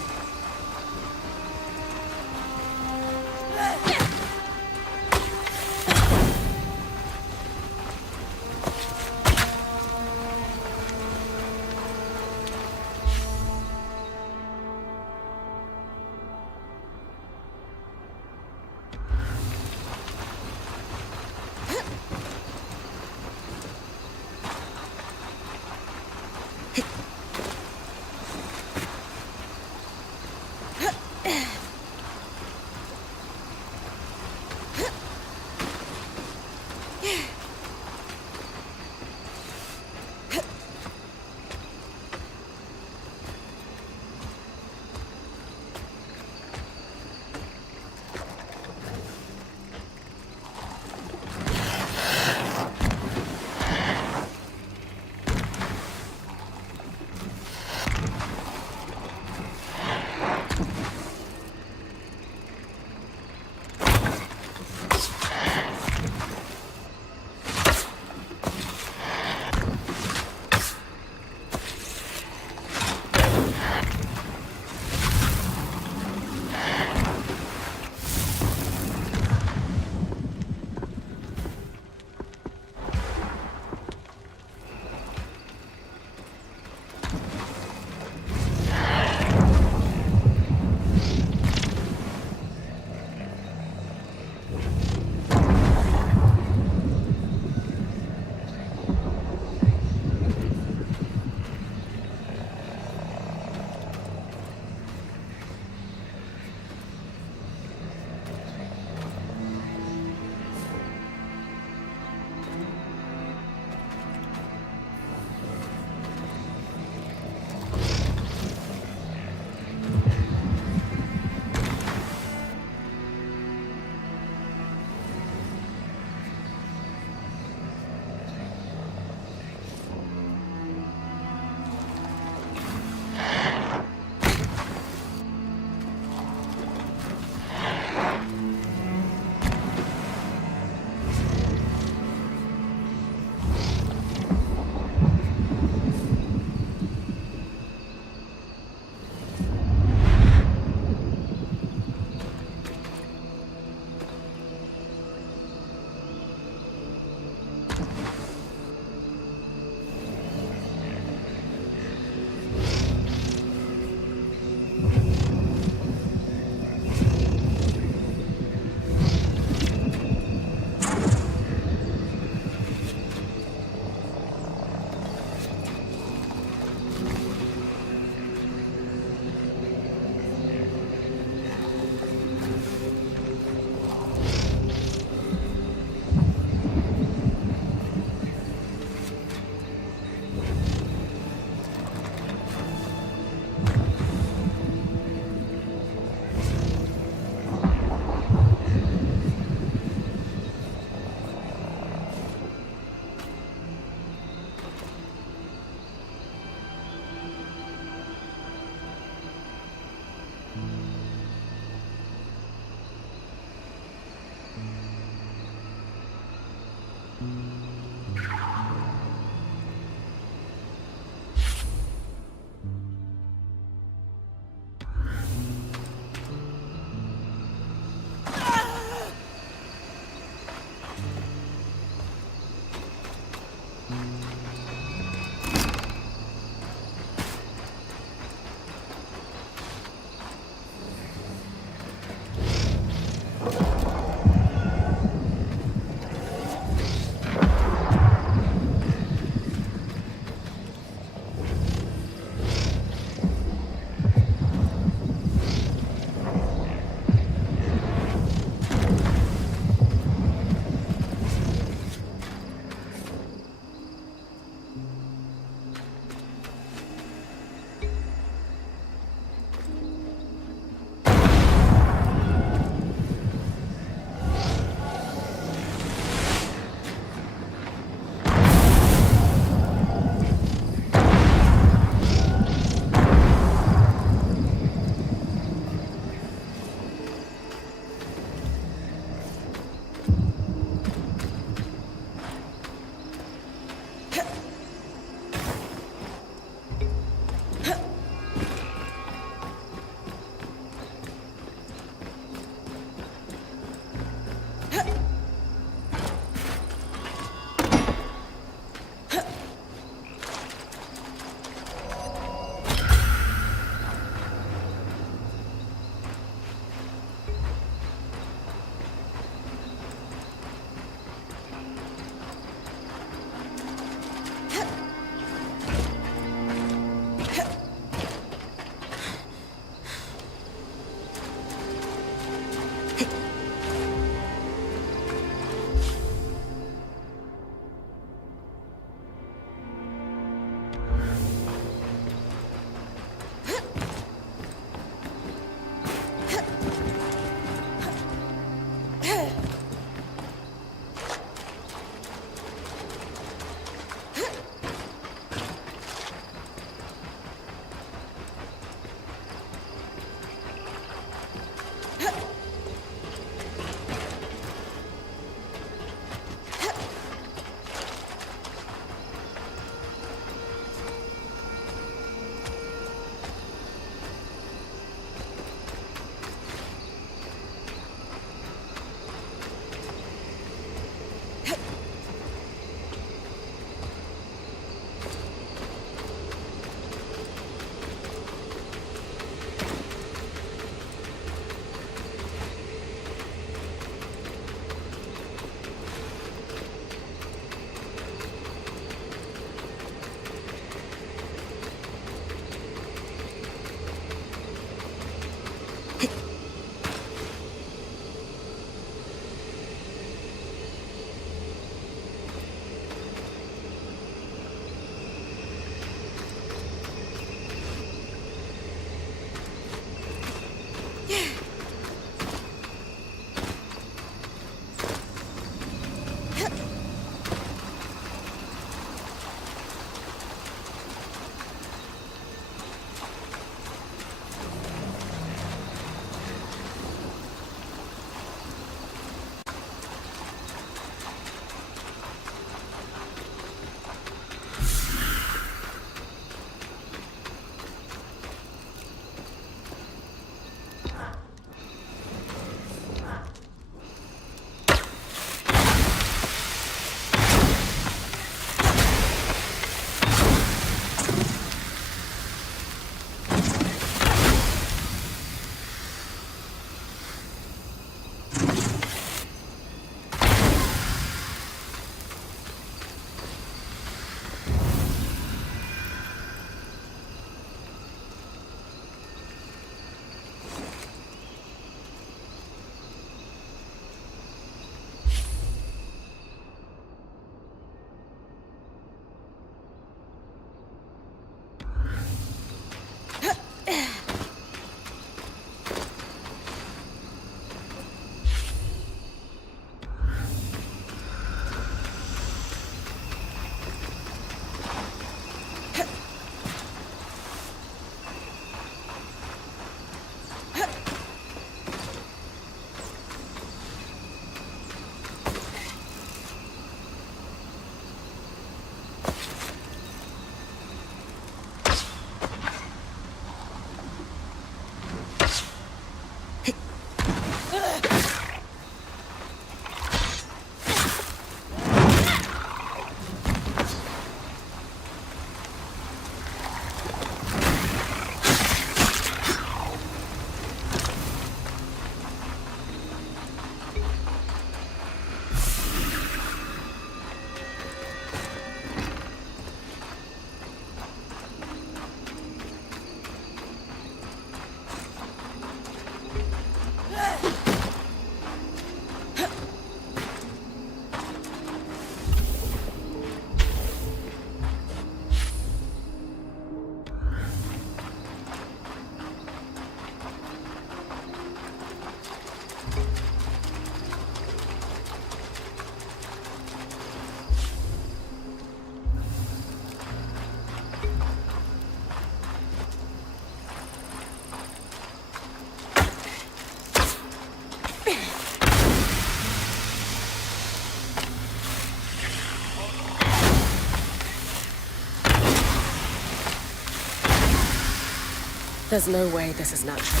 There's no way this is natural.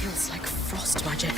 Feels like frost magic.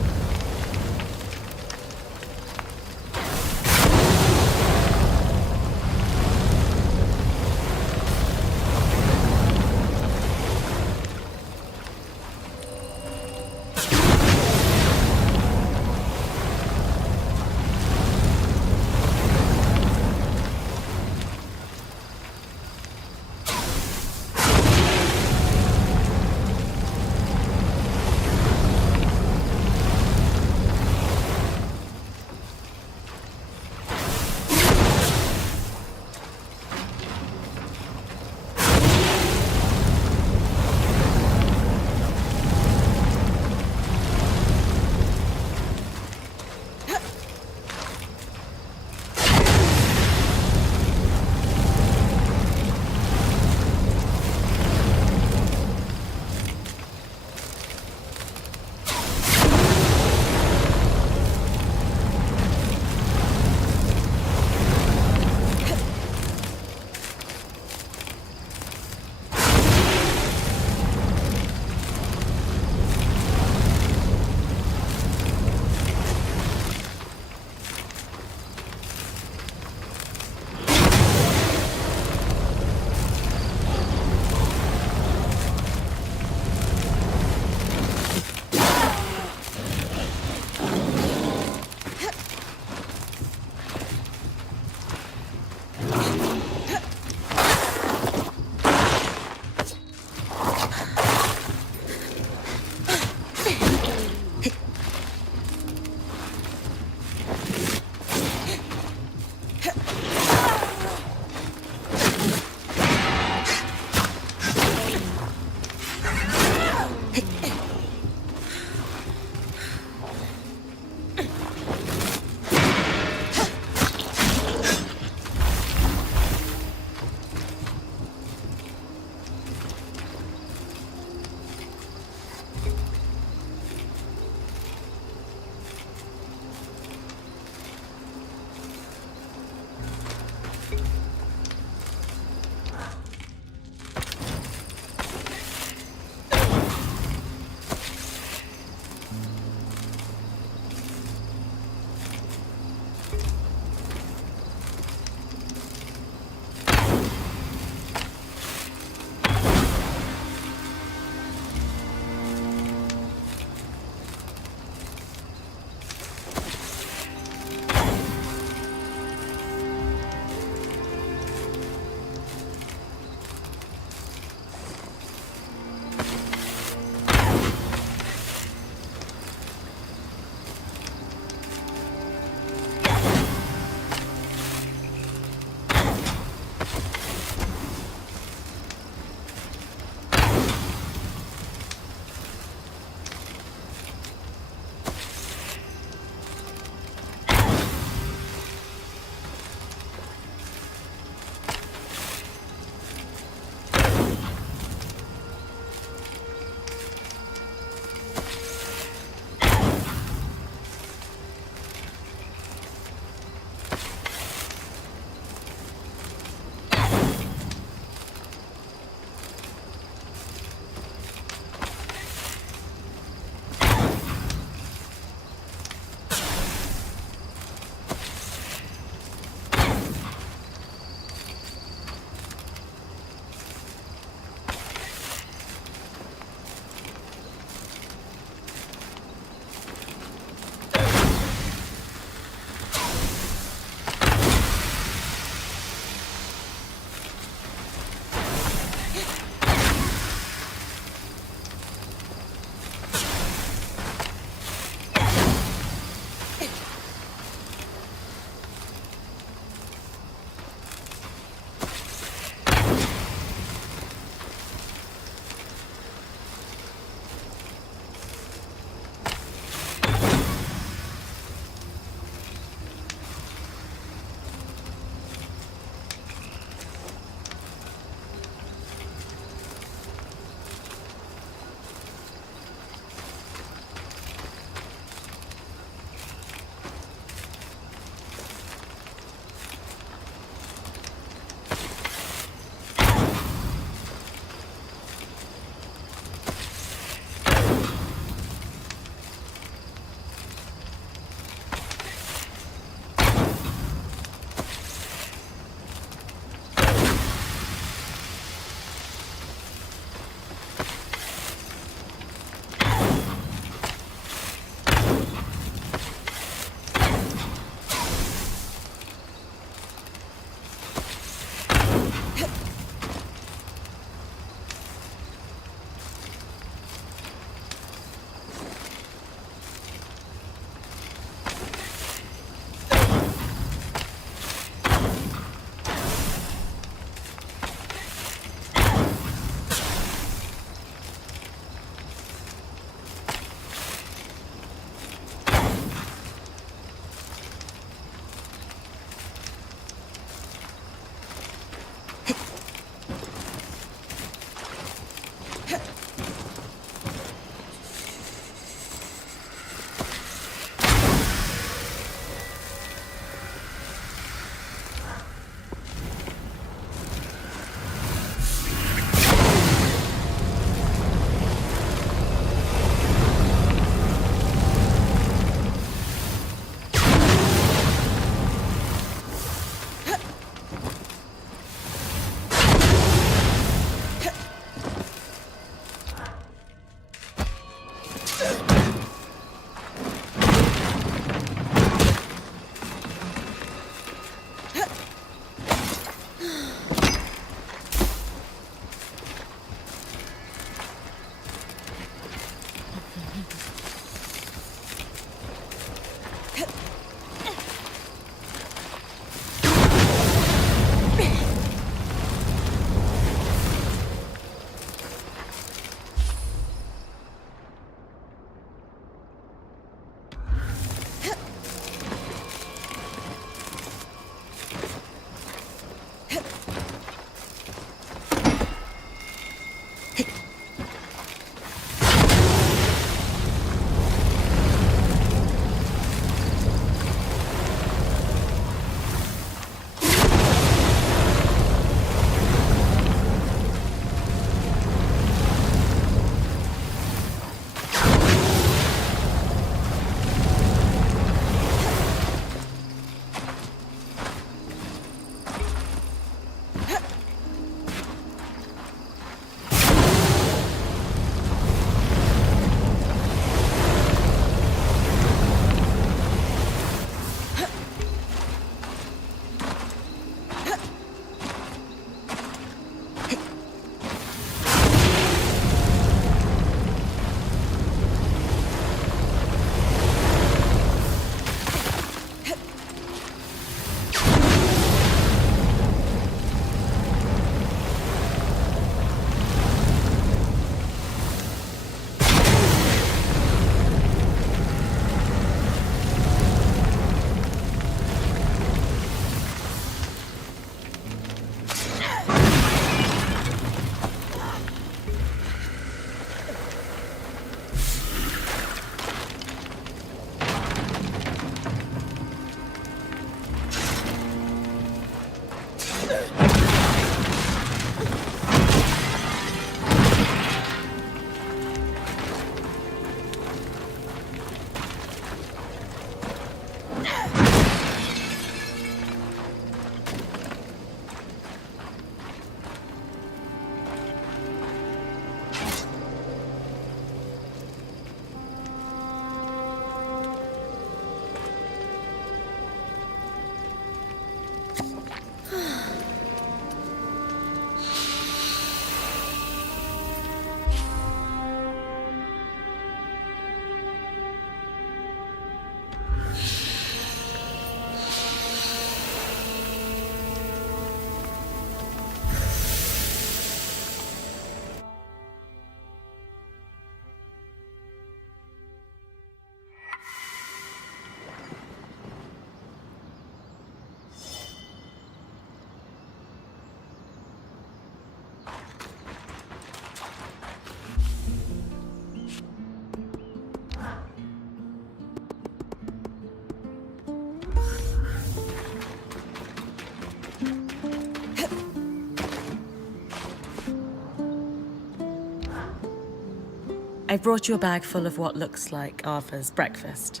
I brought you a bag full of what looks like Arthur's breakfast.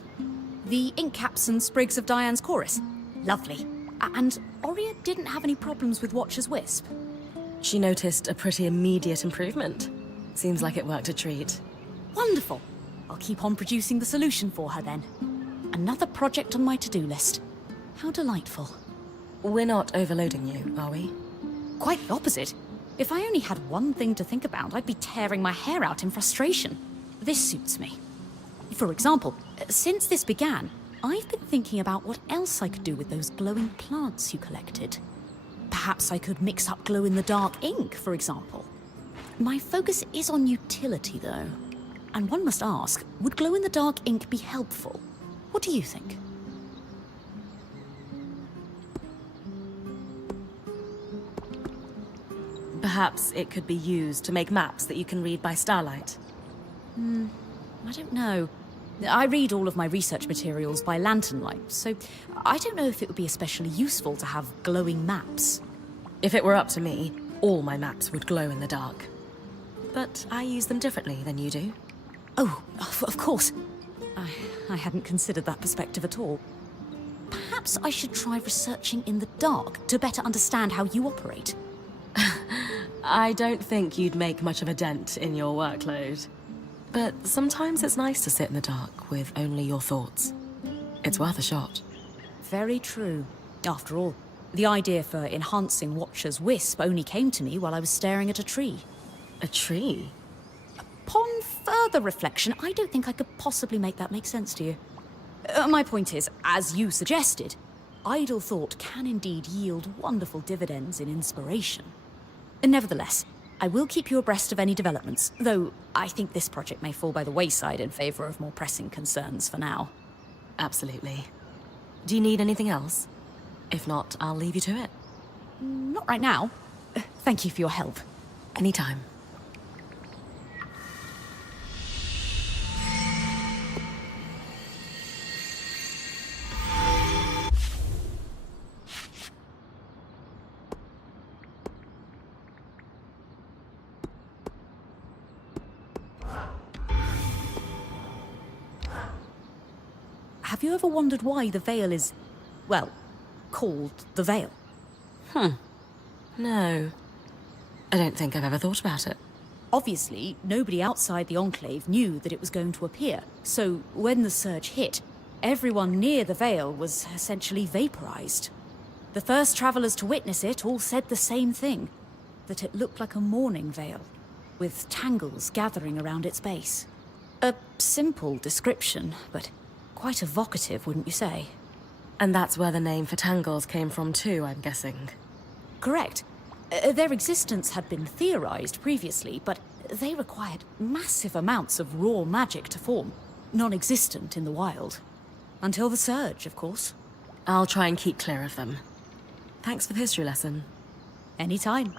The ink caps and sprigs of Diane's chorus. Lovely. And Oria didn't have any problems with Watcher's Wisp. She noticed a pretty immediate improvement. Seems like it worked a treat. Wonderful. I'll keep on producing the solution for her then. Another project on my to-do list. How delightful. We're not overloading you, are we? Quite the opposite. If I only had one thing to think about, I'd be tearing my hair out in frustration. This suits me. For example, since this began, I've been thinking about what else I could do with those glowing plants you collected. Perhaps I could mix up glow-in-the-dark ink, for example. My focus is on utility, though. And one must ask, would glow-in-the-dark ink be helpful? What do you think? Perhaps it could be used to make maps that you can read by starlight. I don't know. I read all of my research materials by lantern light, so I don't know if it would be especially useful to have glowing maps. If it were up to me, all my maps would glow in the dark. But I use them differently than you do. Oh, of course. I hadn't considered that perspective at all. Perhaps I should try researching in the dark to better understand how you operate. I don't think you'd make much of a dent in your workload. But sometimes it's nice to sit in the dark with only your thoughts. It's worth a shot. Very true. After all, the idea for enhancing Watcher's wisp only came to me while I was staring at a tree. A tree? Upon further reflection, I don't think I could possibly make that make sense to you. My point is, as you suggested, idle thought can indeed yield wonderful dividends in inspiration. Nevertheless, I will keep you abreast of any developments, though I think this project may fall by the wayside in favor of more pressing concerns for now. Absolutely. Do you need anything else? If not, I'll leave you to it. Not right now. Thank you for your help. Anytime. Have you ever wondered why the Veil is, well, called the Veil? No. I don't think I've ever thought about it. Obviously, nobody outside the Enclave knew that it was going to appear, so when the surge hit, everyone near the Veil was essentially vaporized. The first travelers to witness it all said the same thing, that it looked like a mourning veil, with tangles gathering around its base. A simple description, but quite evocative, wouldn't you say? And that's where the name for tangles came from too, I'm guessing. Correct. Their existence had been theorized previously, but they required massive amounts of raw magic to form, non-existent in the wild. Until the surge, of course. I'll try and keep clear of them. Thanks for the history lesson. Anytime.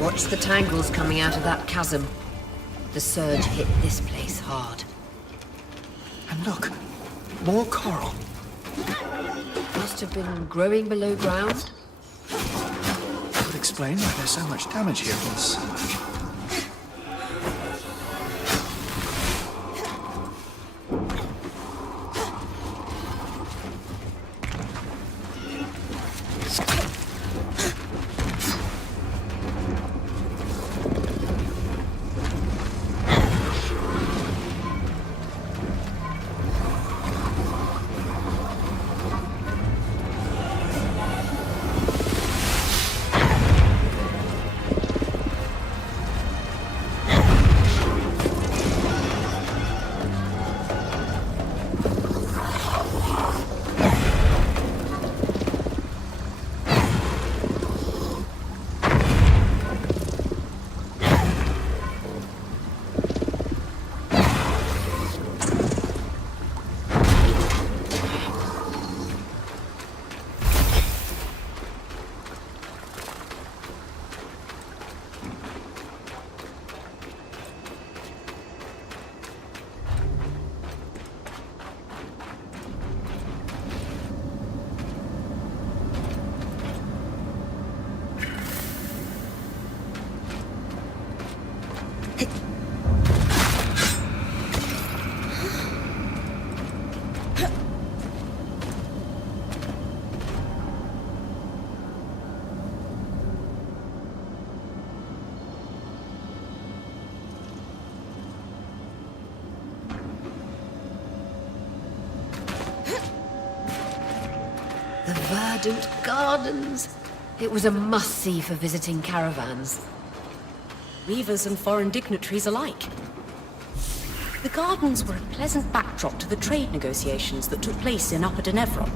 Watch the tangles coming out of that chasm. The surge hit this place hard. And look, more coral. Must have been growing below ground. Could explain why there's so much damage here from the surge. The verdant gardens. It was a must-see for visiting caravans. Reavers and foreign dignitaries alike. The gardens were a pleasant backdrop to the trade negotiations that took place in Upper Denevron.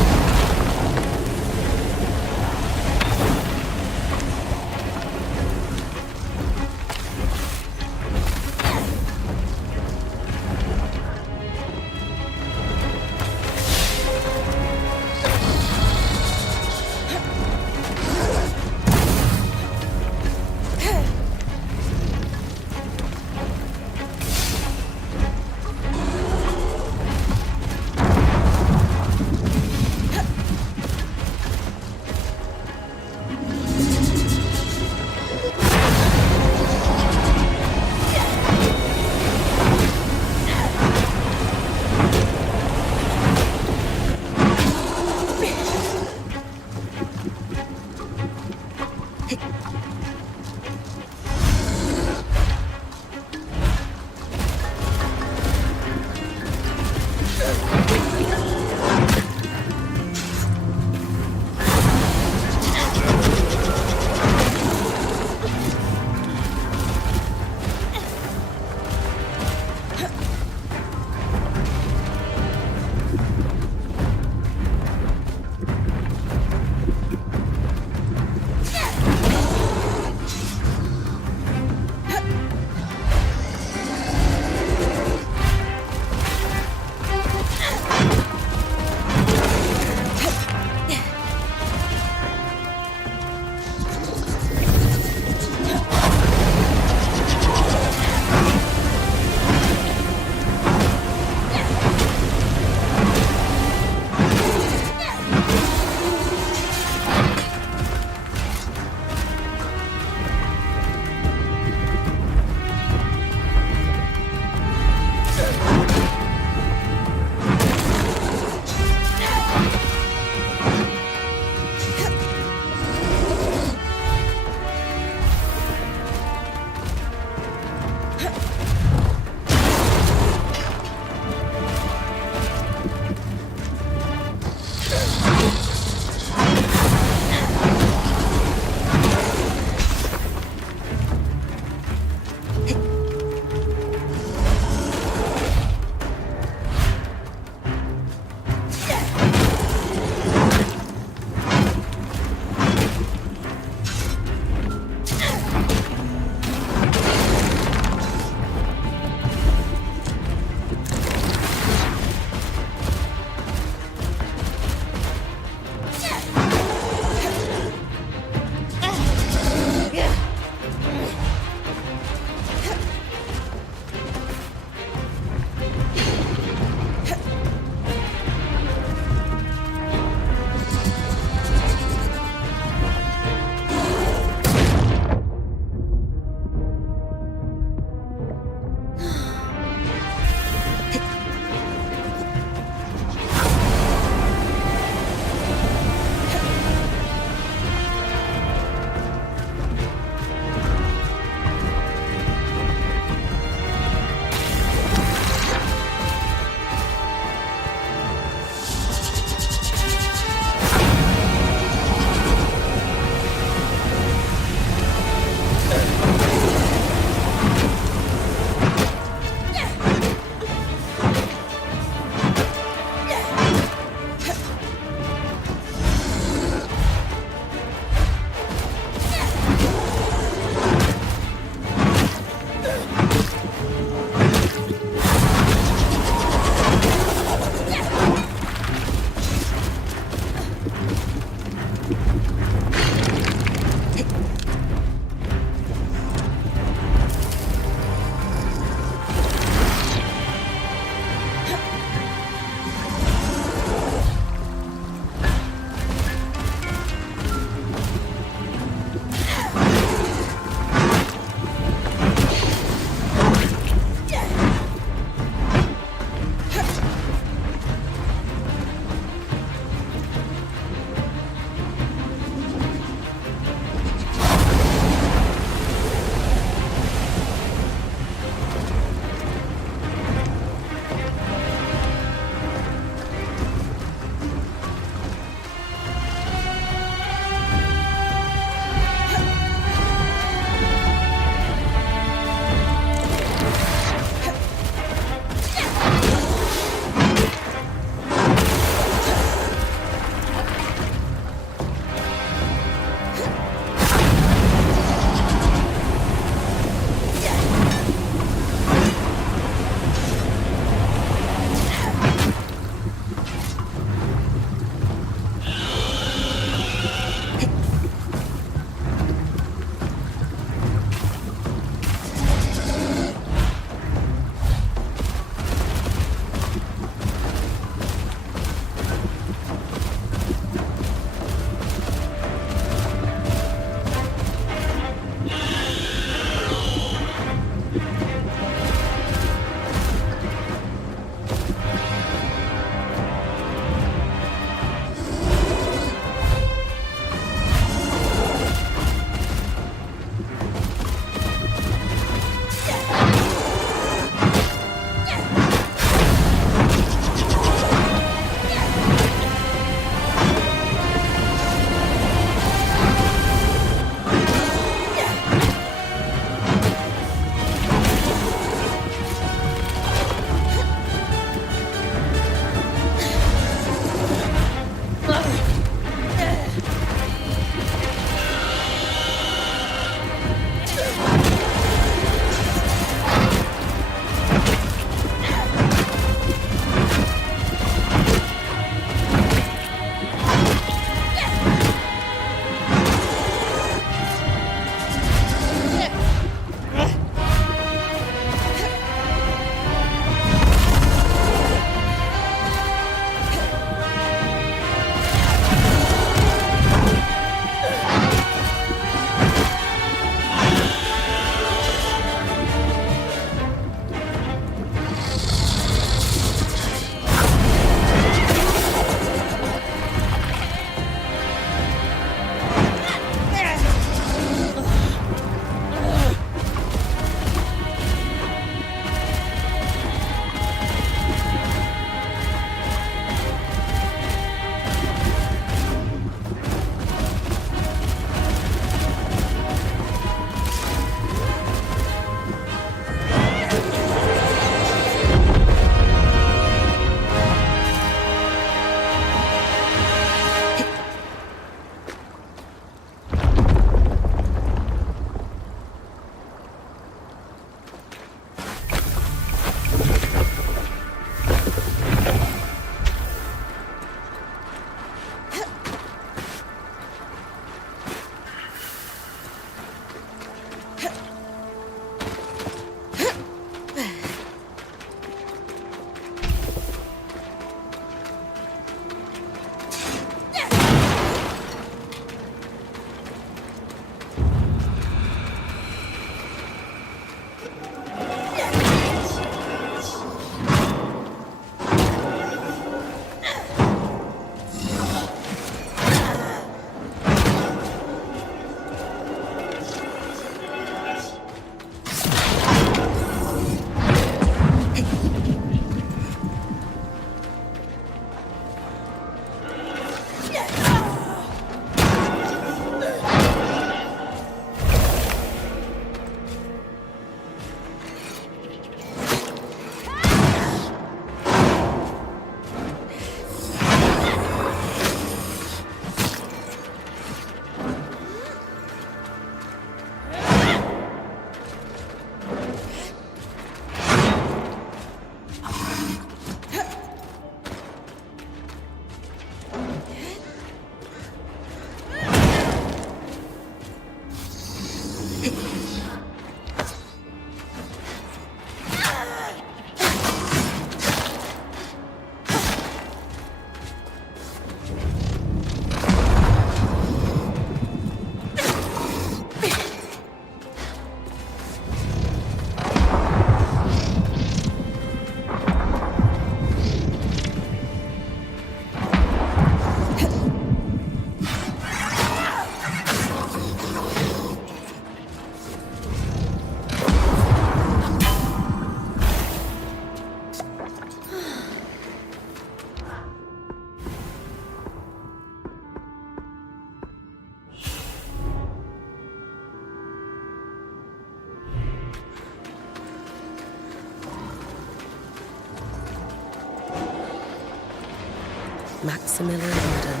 Maximilian Arden,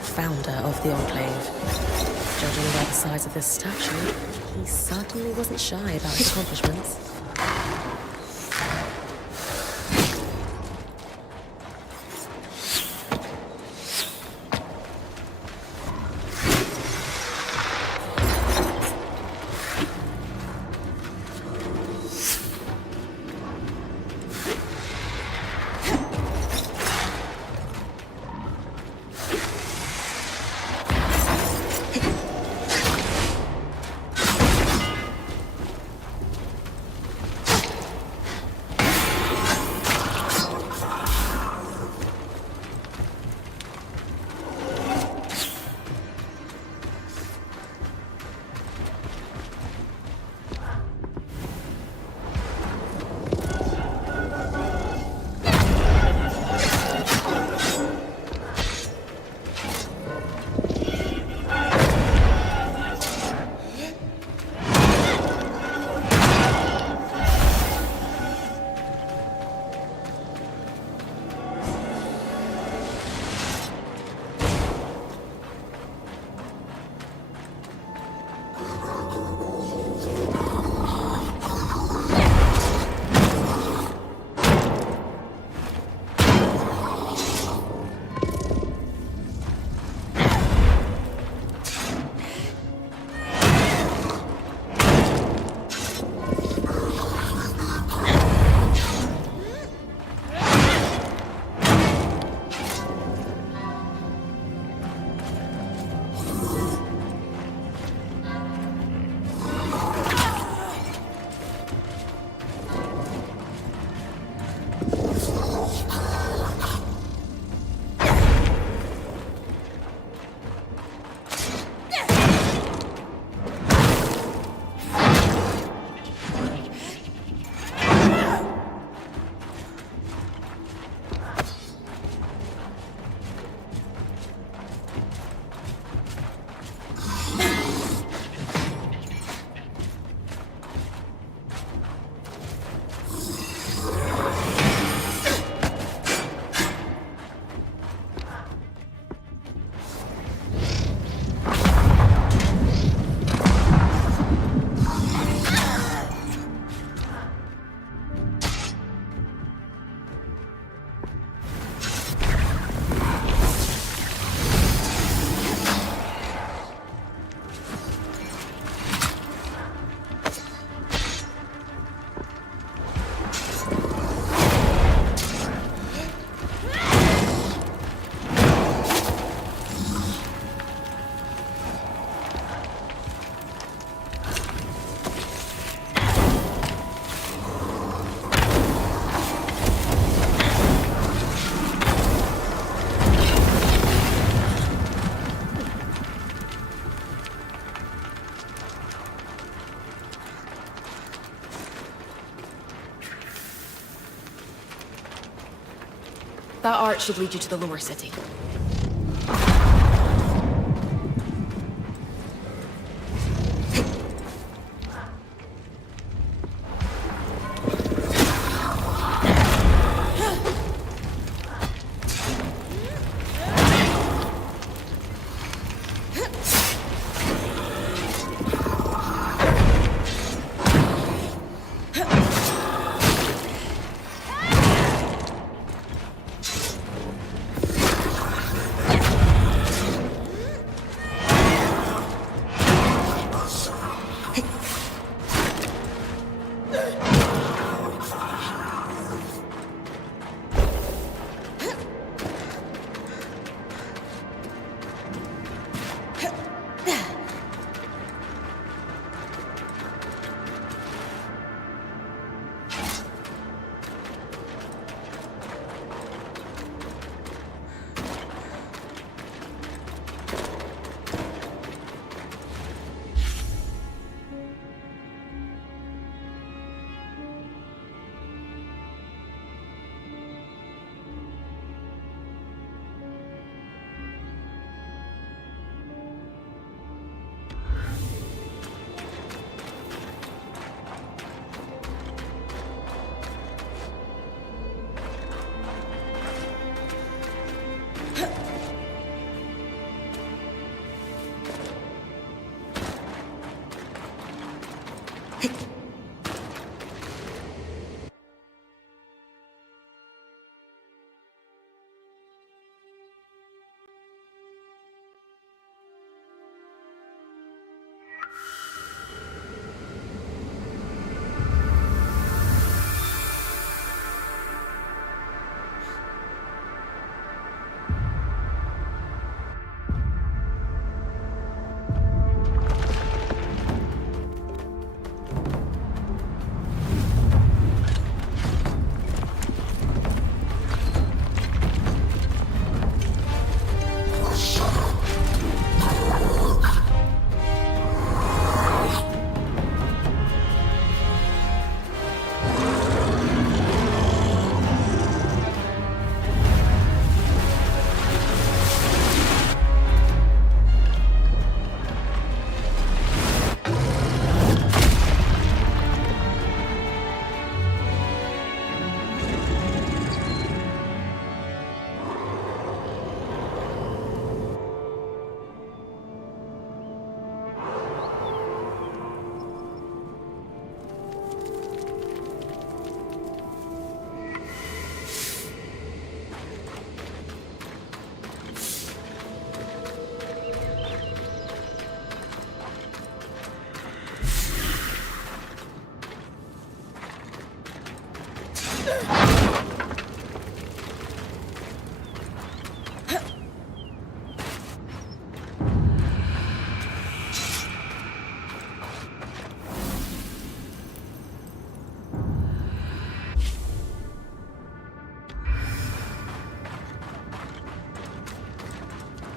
founder of the Enclave. Judging by the size of this statue, he certainly wasn't shy about his accomplishments. That arch should lead you to the lower city.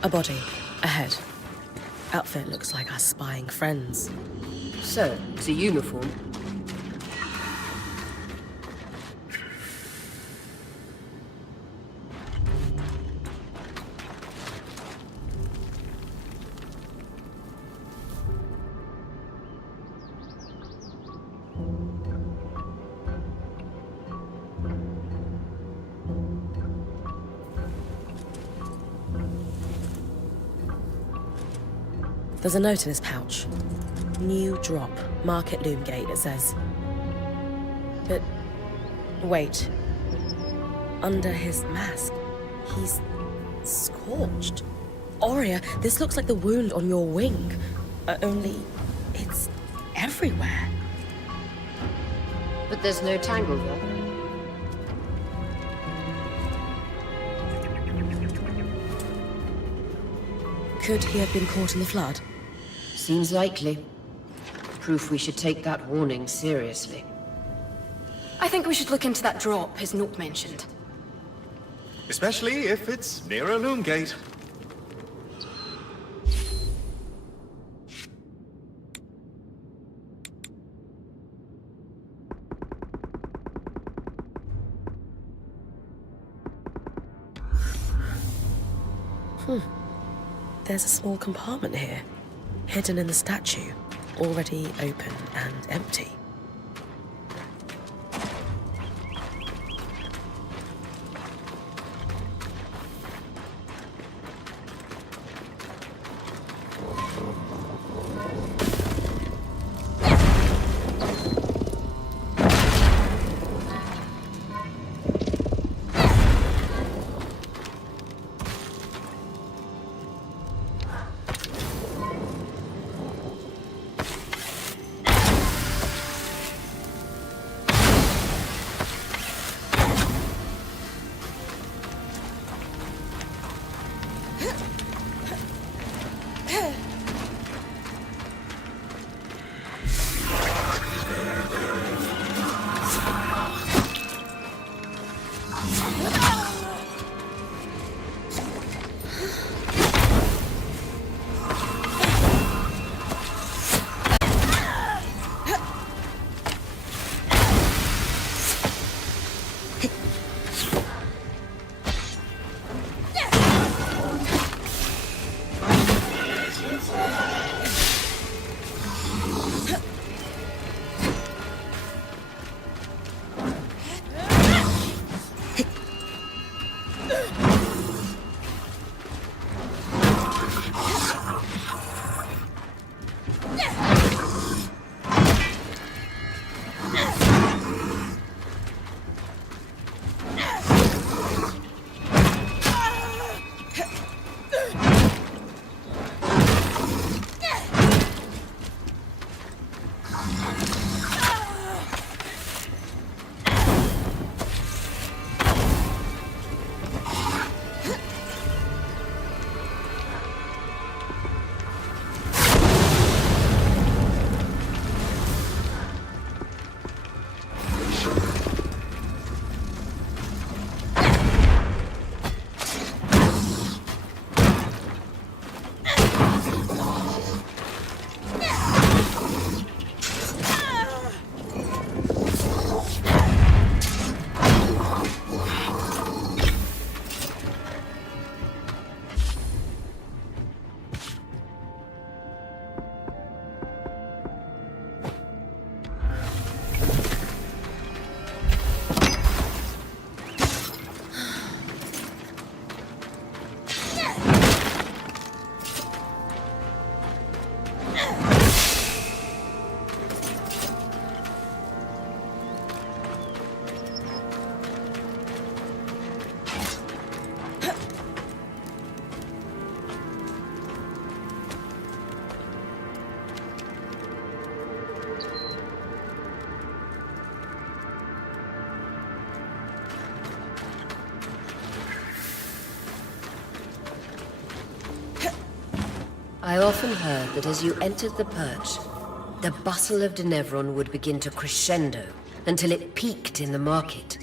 A body, ahead. Outfit looks like our spying friends. So, it's a uniform. There's a note in his pouch. New drop. Market Loom Gate, it says. But... wait. Under his mask, he's... scorched. Aurea, this looks like the wound on your wing. Only... it's... everywhere. But there's no tangle there. Could he have been caught in the flood? Seems likely. Proof we should take that warning seriously. I think we should look into that drop his note mentioned. Especially if it's near a loom gate. There's a small compartment here, hidden in the statue, already open and empty. I often heard that as you entered the perch, the bustle of Denevron would begin to crescendo until it peaked in the market.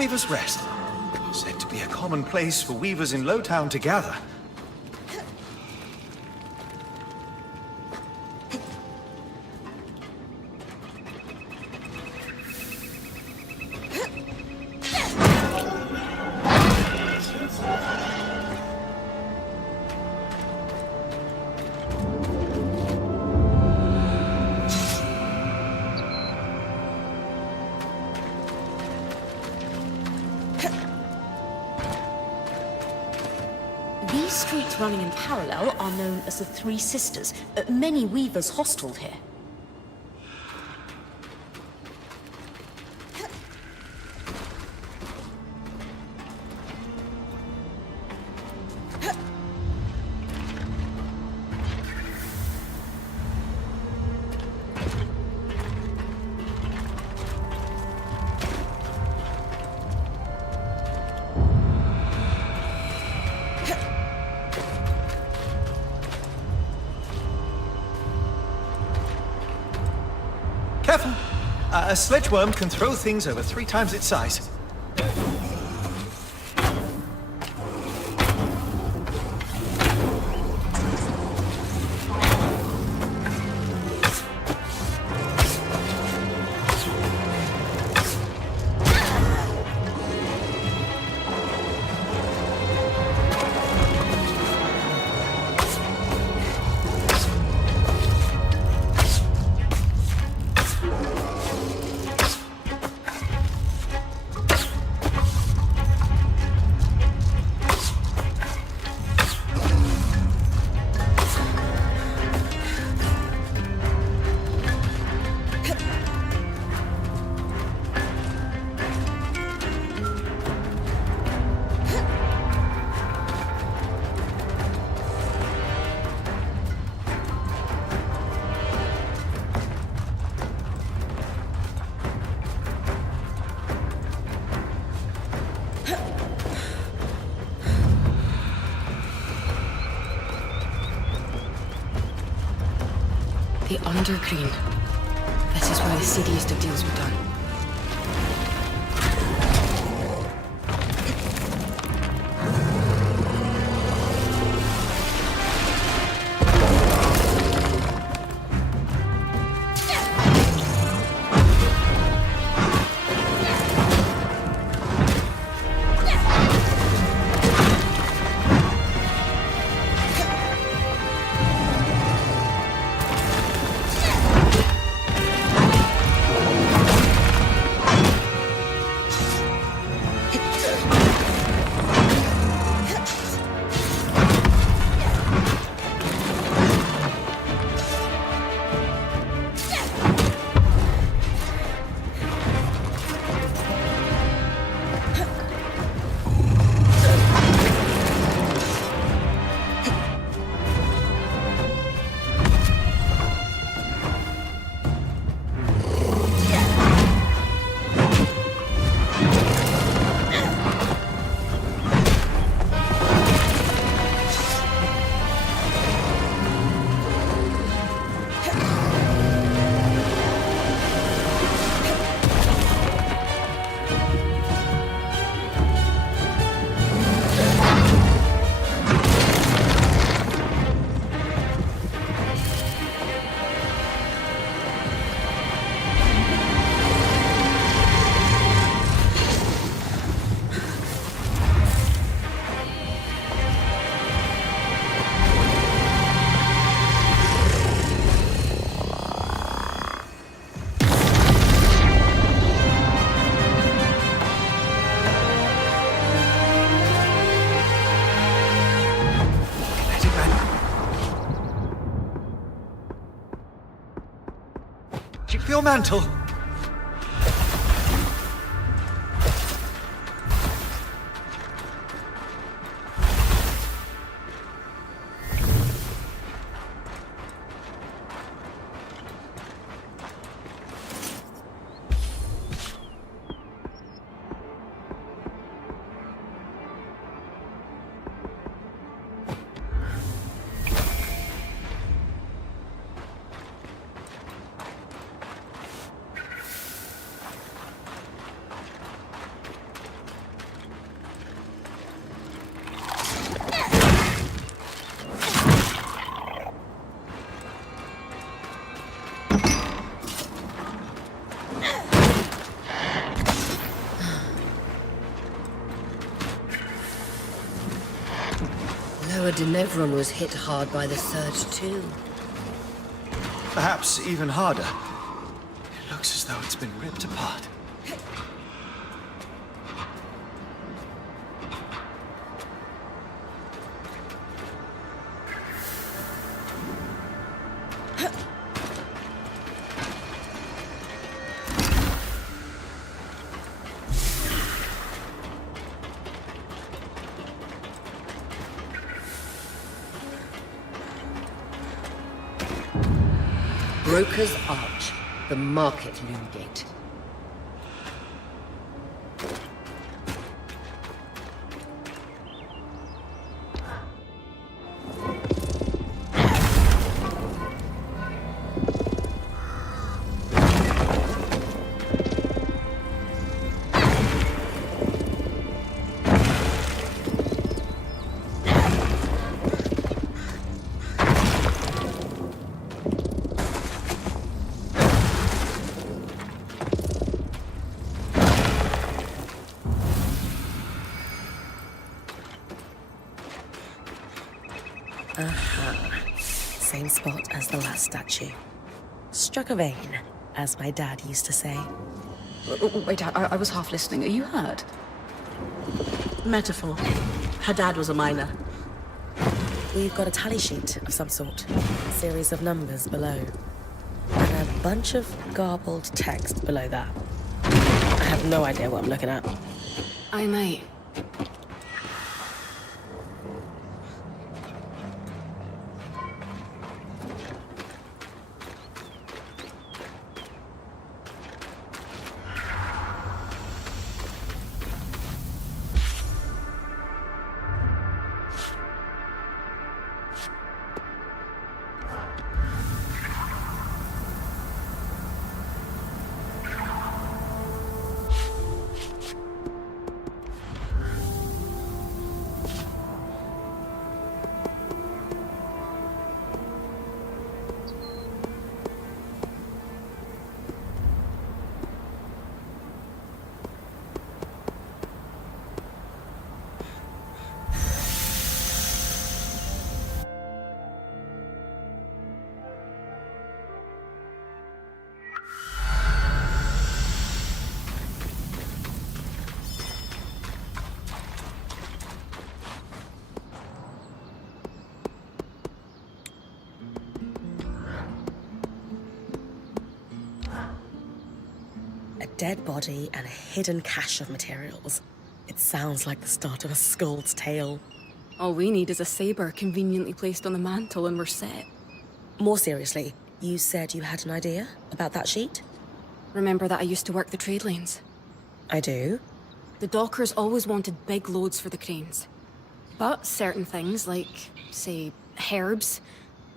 Weaver's Rest. Said to be a common place for weavers in Lowtown to gather. These streets running in parallel are known as the Three Sisters. Many weavers hosteled here. Careful! A sledgeworm can throw things over 3 times its size. The Undergreen. This is where the seediest of deals were done. Your mantle. Upper Denevron was hit hard by the surge too. Perhaps even harder. It looks as though it's been ripped apart. Broker's Arch, the Market Loom Gate. Same spot as the last statue. Struck a vein, as my dad used to say. Wait, I was half listening. Are you hurt? Metaphor. Her dad was a miner. We've got a tally sheet of some sort. A series of numbers below. And a bunch of garbled text below that. I have no idea what I'm looking at. I might. Dead body and a hidden cache of materials. It sounds like the start of a Skull's tale. All we need is a saber conveniently placed on the mantle and we're set. More seriously, you said you had an idea about that sheet? Remember that I used to work the trade lanes? I do. The dockers always wanted big loads for the cranes. But certain things, like, say, herbs,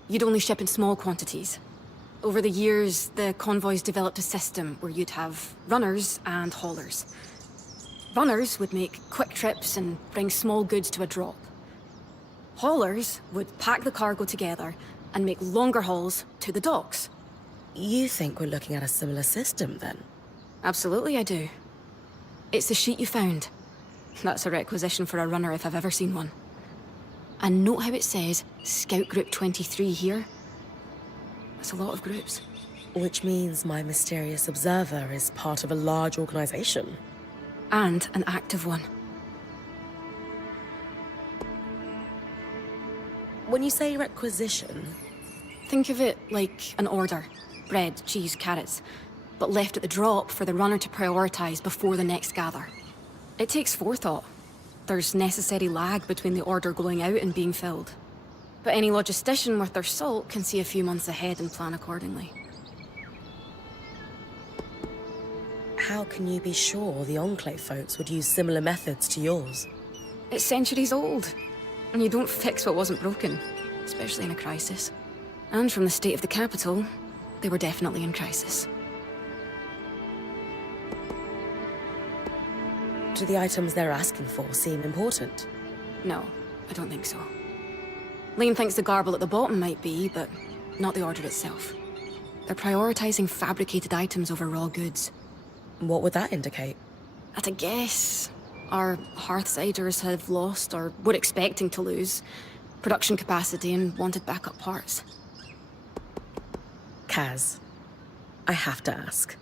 you'd only ship in small quantities. Over the years, the convoys developed a system where you'd have runners and haulers. Runners would make quick trips and bring small goods to a drop. Haulers would pack the cargo together and make longer hauls to the docks. You think we're looking at a similar system, then? Absolutely I do. It's the sheet you found. That's a requisition for a runner if I've ever seen one. And note how it says Scout Group 23 here. That's a lot of groups. Which means my mysterious observer is part of a large organization. And an active one. When you say requisition... Think of it like an order. Bread, cheese, carrots. But left at the drop for the runner to prioritize before the next gather. It takes forethought. There's necessary lag between the order going out and being filled. But any logistician worth their salt can see a few months ahead and plan accordingly. How can you be sure the Enclave folks would use similar methods to yours? It's centuries old, and you don't fix what wasn't broken, especially in a crisis. And from the state of the capital, they were definitely in crisis. Do the items they're asking for seem important? No, I don't think so. Lane thinks the garble at the bottom might be, but not the order itself. They're prioritizing fabricated items over raw goods. What would that indicate? At a guess, our Hearthsiders have lost, or were expecting to lose, production capacity and wanted backup parts. Kaz, I have to ask.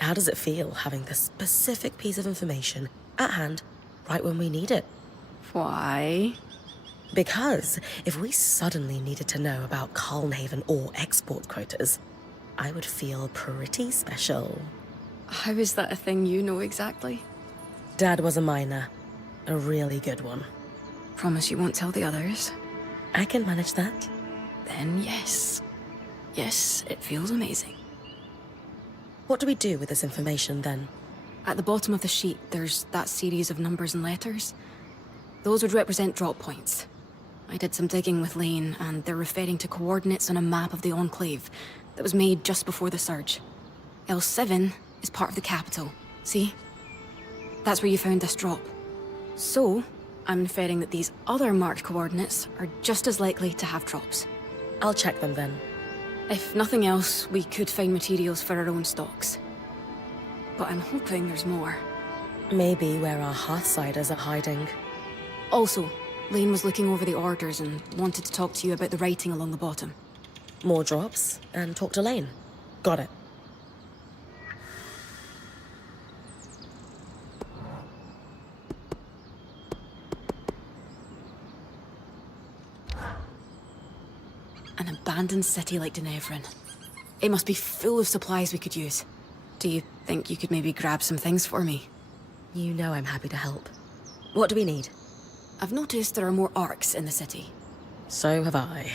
How does it feel having this specific piece of information at hand right when we need it? Why? Because if we suddenly needed to know about Calmhaven or export quotas, I would feel pretty special. How is that a thing you know exactly? Dad was a miner. A really good one. Promise you won't tell the others? I can manage that. Then yes. Yes, it feels amazing. What do we do with this information then? At the bottom of the sheet, there's that series of numbers and letters. Those would represent drop points. I did some digging with Lane, and they're referring to coordinates on a map of the Enclave that was made just before the surge. L7 is part of the capital, see? That's where you found this drop. So, I'm inferring that these other marked coordinates are just as likely to have drops. I'll check them then. If nothing else, we could find materials for our own stocks. But I'm hoping there's more. Maybe where our Hearthsiders are hiding. Also, Lane was looking over the orders and wanted to talk to you about the writing along the bottom. More drops, and talk to Lane. Got it. An abandoned city like Denevran. It must be full of supplies we could use. Do you think you could maybe grab some things for me? You know I'm happy to help. What do we need? I've noticed there are more arcs in the city. So have I.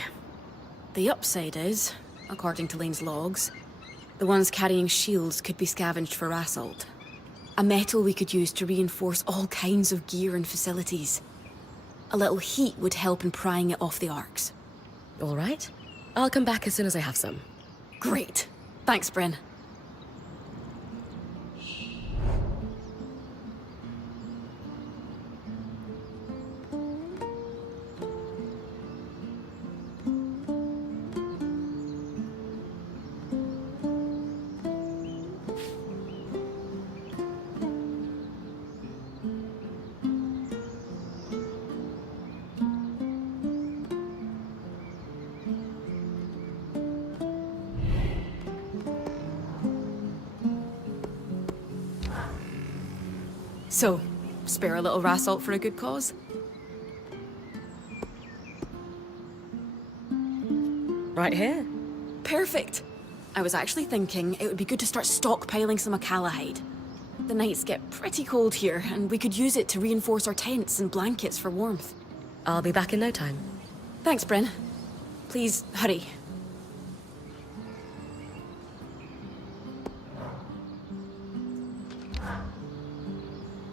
The upside is, according to Lane's logs, the ones carrying shields could be scavenged for assault. A metal we could use to reinforce all kinds of gear and facilities. A little heat would help in prying it off the arcs. All right. I'll come back as soon as I have some. Great. Thanks, Brynn. So, spare a little rassault for a good cause? Right here. Perfect! I was actually thinking it would be good to start stockpiling some Akala hide. The nights get pretty cold here, and we could use it to reinforce our tents and blankets for warmth. I'll be back in no time. Thanks, Brynn. Please, hurry.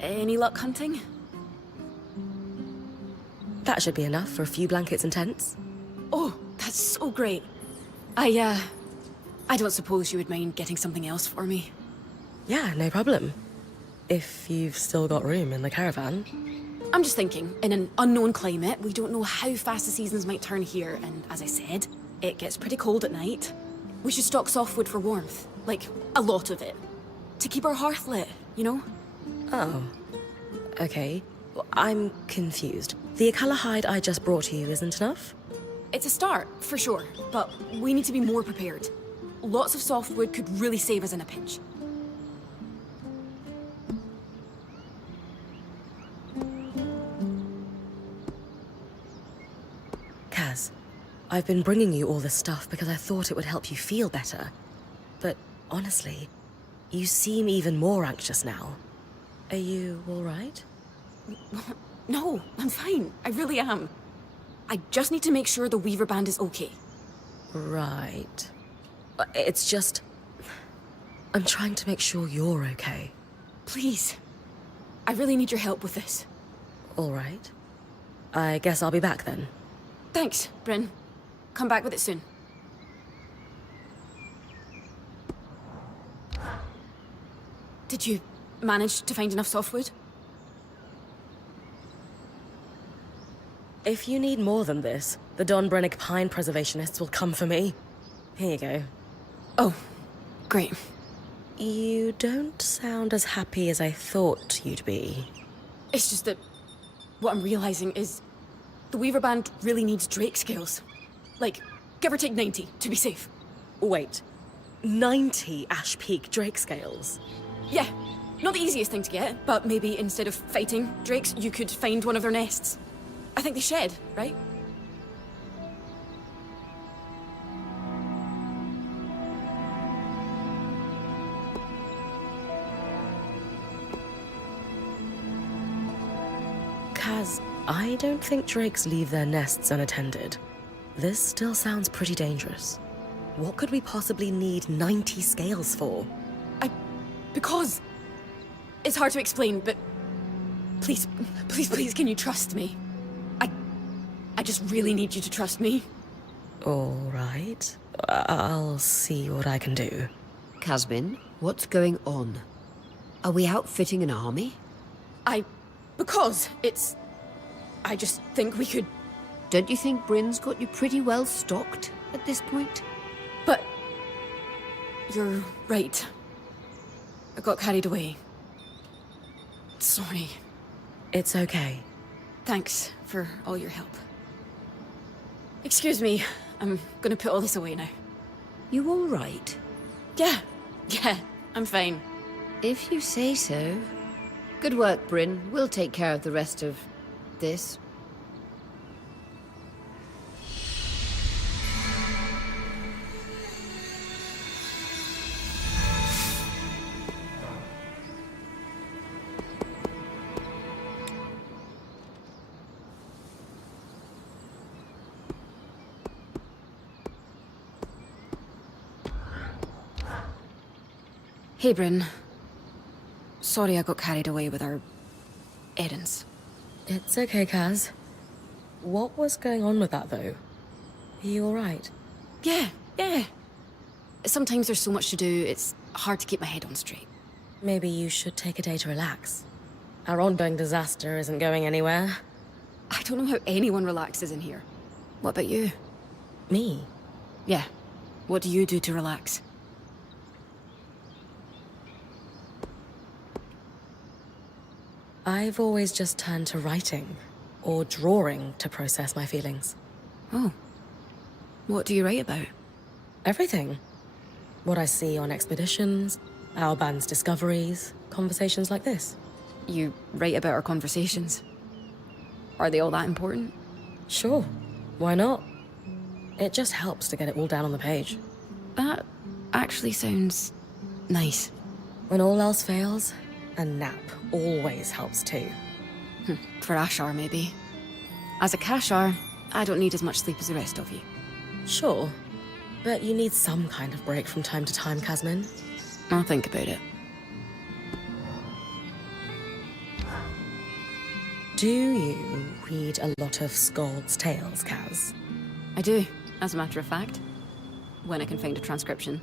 Any luck hunting? That should be enough for a few blankets and tents. Oh, that's so great. I don't suppose you would mind getting something else for me. Yeah, no problem. If you've still got room in the caravan. I'm just thinking, in an unknown climate, we don't know how fast the seasons might turn here, and as I said, it gets pretty cold at night. We should stock softwood for warmth. Like, a lot of it. To keep our hearth lit, you know? Oh. Okay. Well, I'm confused. The Akala hide I just brought you isn't enough? It's a start, for sure, but we need to be more prepared. Lots of softwood could really save us in a pinch. Kaz, I've been bringing you all this stuff because I thought it would help you feel better. But honestly, you seem even more anxious now. Are you all right? No, I'm fine. I really am. I just need to make sure the Weaver Band is okay. Right. It's just... I'm trying to make sure you're okay. Please. I really need your help with this. All right. I guess I'll be back then. Thanks, Brynn. Come back with it soon. Did you manage to find enough softwood? If you need more than this, the Don Brennick Pine Preservationists will come for me. Here you go. Oh, great. You don't sound as happy as I thought you'd be. It's just that what I'm realizing is The Weaver Band really needs Drake scales. Like, give or take 90, to be safe. Wait, 90 Ash Peak Drake scales? Yeah, not the easiest thing to get, but maybe instead of fighting drakes, you could find one of their nests. I think they shed, right? Kaz, I don't think drakes leave their nests unattended. This still sounds pretty dangerous. What could we possibly need 90 scales for? Because... It's hard to explain, but... Please, please, please, can you trust me? I just really need you to trust me. All right. I'll see what I can do. Casbin, what's going on? Are we outfitting an army? Because it's... I just think we could... Don't you think Brynn's got you pretty well stocked at this point? But... You're right. I got carried away. Sorry. It's okay. Thanks for all your help. Excuse me, I'm gonna put all this away now. You all right? Yeah, I'm fine. If you say so. Good work, Brynn. We'll take care of the rest of this. Hey, Brynn. Sorry I got carried away with our... errands. It's okay, Kaz. What was going on with that, though? Are you alright? Yeah. Sometimes there's so much to do, it's hard to keep my head on straight. Maybe you should take a day to relax. Our ongoing disaster isn't going anywhere. I don't know how anyone relaxes in here. What about you? Me? Yeah. What do you do to relax? I've always just turned to writing, or drawing to process my feelings. Oh. What do you write about? Everything. What I see on expeditions, our band's discoveries, conversations like this. You write about our conversations. Are they all that important? Sure. Why not? It just helps to get it all down on the page. That actually sounds nice. When all else fails, a nap always helps too. For Ashar, maybe. As a Kashar, I don't need as much sleep as the rest of you. Sure. But you need some kind of break from time to time, Kasmin. I'll think about it. Do you read a lot of Scald's Tales, Kaz? I do, as a matter of fact. When I can find a transcription.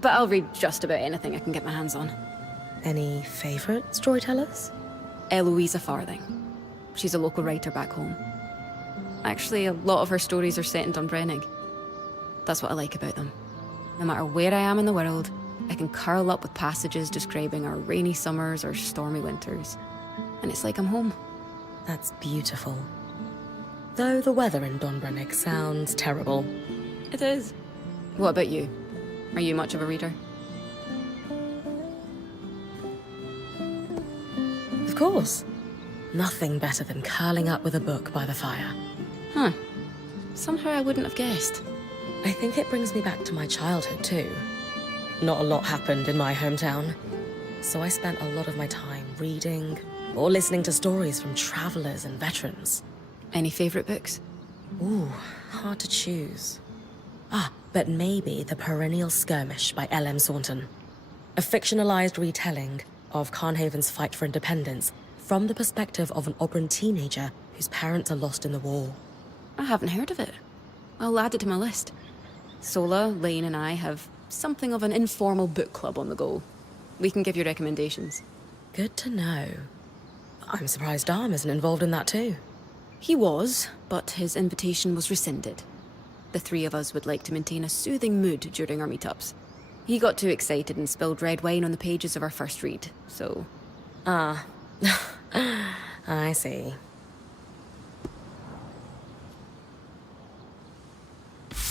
But I'll read just about anything I can get my hands on. Any favorite storytellers? Eloisa Farthing. She's a local writer back home. Actually, a lot of her stories are set in Dunbrennig. That's what I like about them. No matter where I am in the world, I can curl up with passages describing our rainy summers or stormy winters. And it's like I'm home. That's beautiful. Though the weather in Dunbrennig sounds terrible. It is. What about you? Are you much of a reader? Of course. Nothing better than curling up with a book by the fire. Huh. Somehow I wouldn't have guessed. I think it brings me back to my childhood, too. Not a lot happened in my hometown, so I spent a lot of my time reading or listening to stories from travelers and veterans. Any favorite books? Ooh, hard to choose. But maybe The Perennial Skirmish by L.M. Saunton. A fictionalized retelling of Carnhaven's fight for independence from the perspective of an Oberon teenager whose parents are lost in the war. I haven't heard of it. I'll add it to my list. Sola, Lane, and I have something of an informal book club on the go. We can give you recommendations. Good to know. I'm surprised Dom isn't involved in that too. He was, but his invitation was rescinded. The three of us would like to maintain a soothing mood during our meetups. He got too excited and spilled red wine on the pages of our first read, so... I see.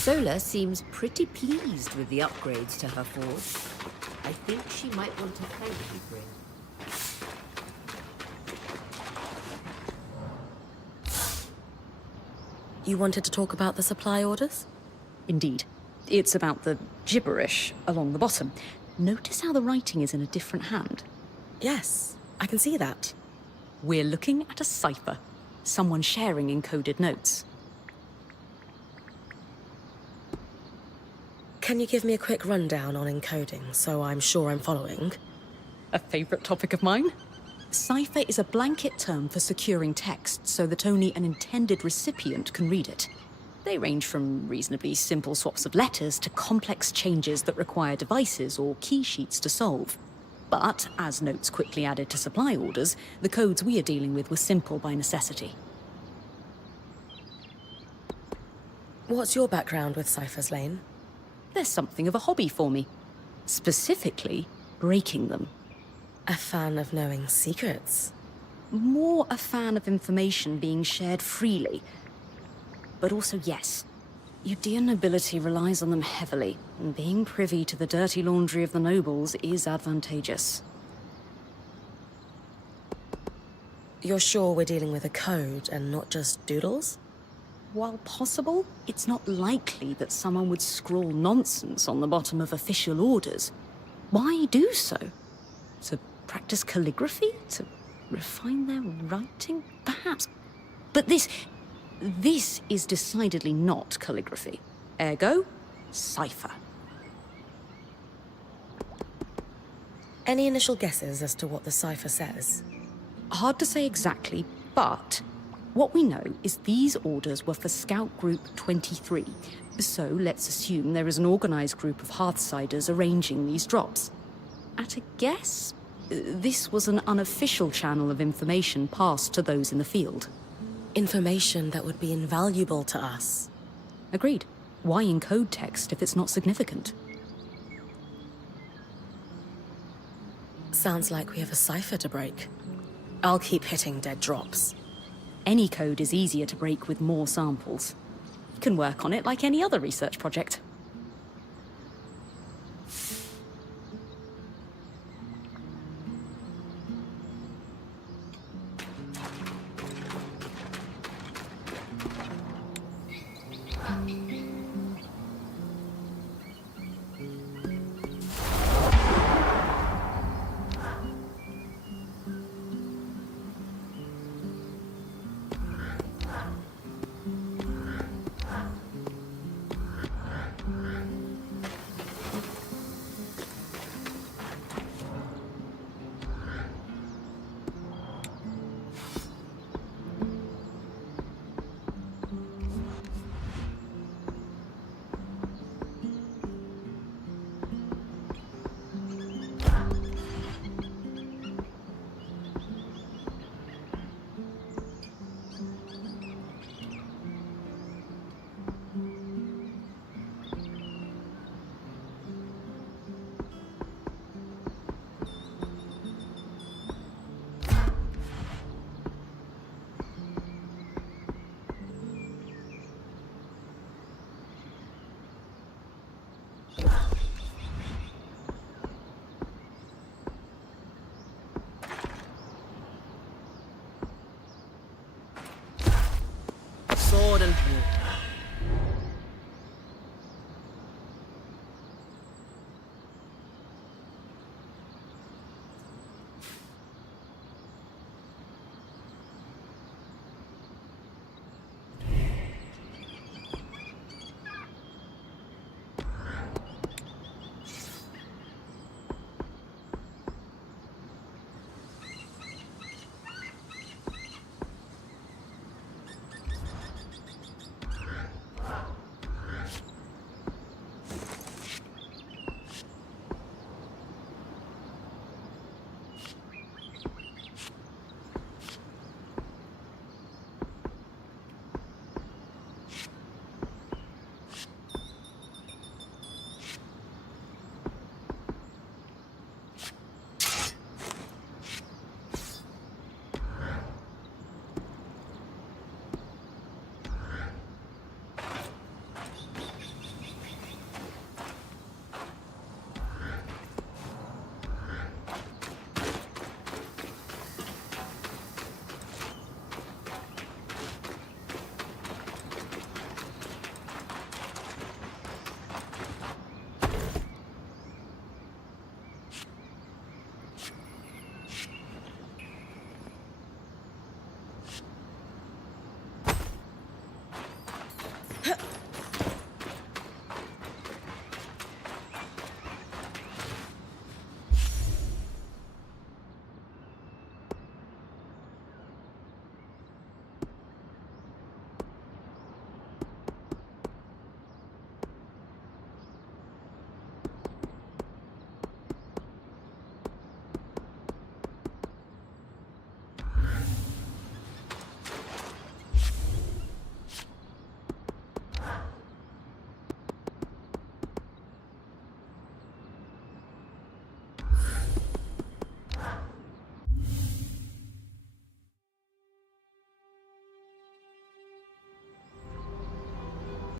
Sola seems pretty pleased with the upgrades to her forge. I think she might want to thank you, Brynn. You wanted to talk about the supply orders? Indeed. It's about the gibberish along the bottom. Notice how the writing is in a different hand. Yes, I can see that. We're looking at a cipher. Someone sharing encoded notes. Can you give me a quick rundown on encoding, so I'm sure I'm following? A favorite topic of mine? Cipher is a blanket term for securing text so that only an intended recipient can read it. They range from reasonably simple swaps of letters to complex changes that require devices or key sheets to solve. But, as notes quickly added to supply orders, the codes we are dealing with were simple by necessity. What's your background with ciphers, Lane? There's something of a hobby for me. Specifically, breaking them. A fan of knowing secrets? More a fan of information being shared freely. But also, yes, Udean nobility relies on them heavily, and being privy to the dirty laundry of the nobles is advantageous. You're sure we're dealing with a code and not just doodles? While possible, it's not likely that someone would scrawl nonsense on the bottom of official orders. Why do so? To practice calligraphy? To refine their writing? Perhaps. But this is decidedly not calligraphy. Ergo, cipher. Any initial guesses as to what the cipher says? Hard to say exactly, but what we know is these orders were for Scout Group 23. So let's assume there is an organized group of Hearthsiders arranging these drops. At a guess, this was an unofficial channel of information passed to those in the field. Information that would be invaluable to us. Agreed. Why encode text if it's not significant? Sounds like we have a cipher to break. I'll keep hitting dead drops. Any code is easier to break with more samples. You can work on it like any other research project.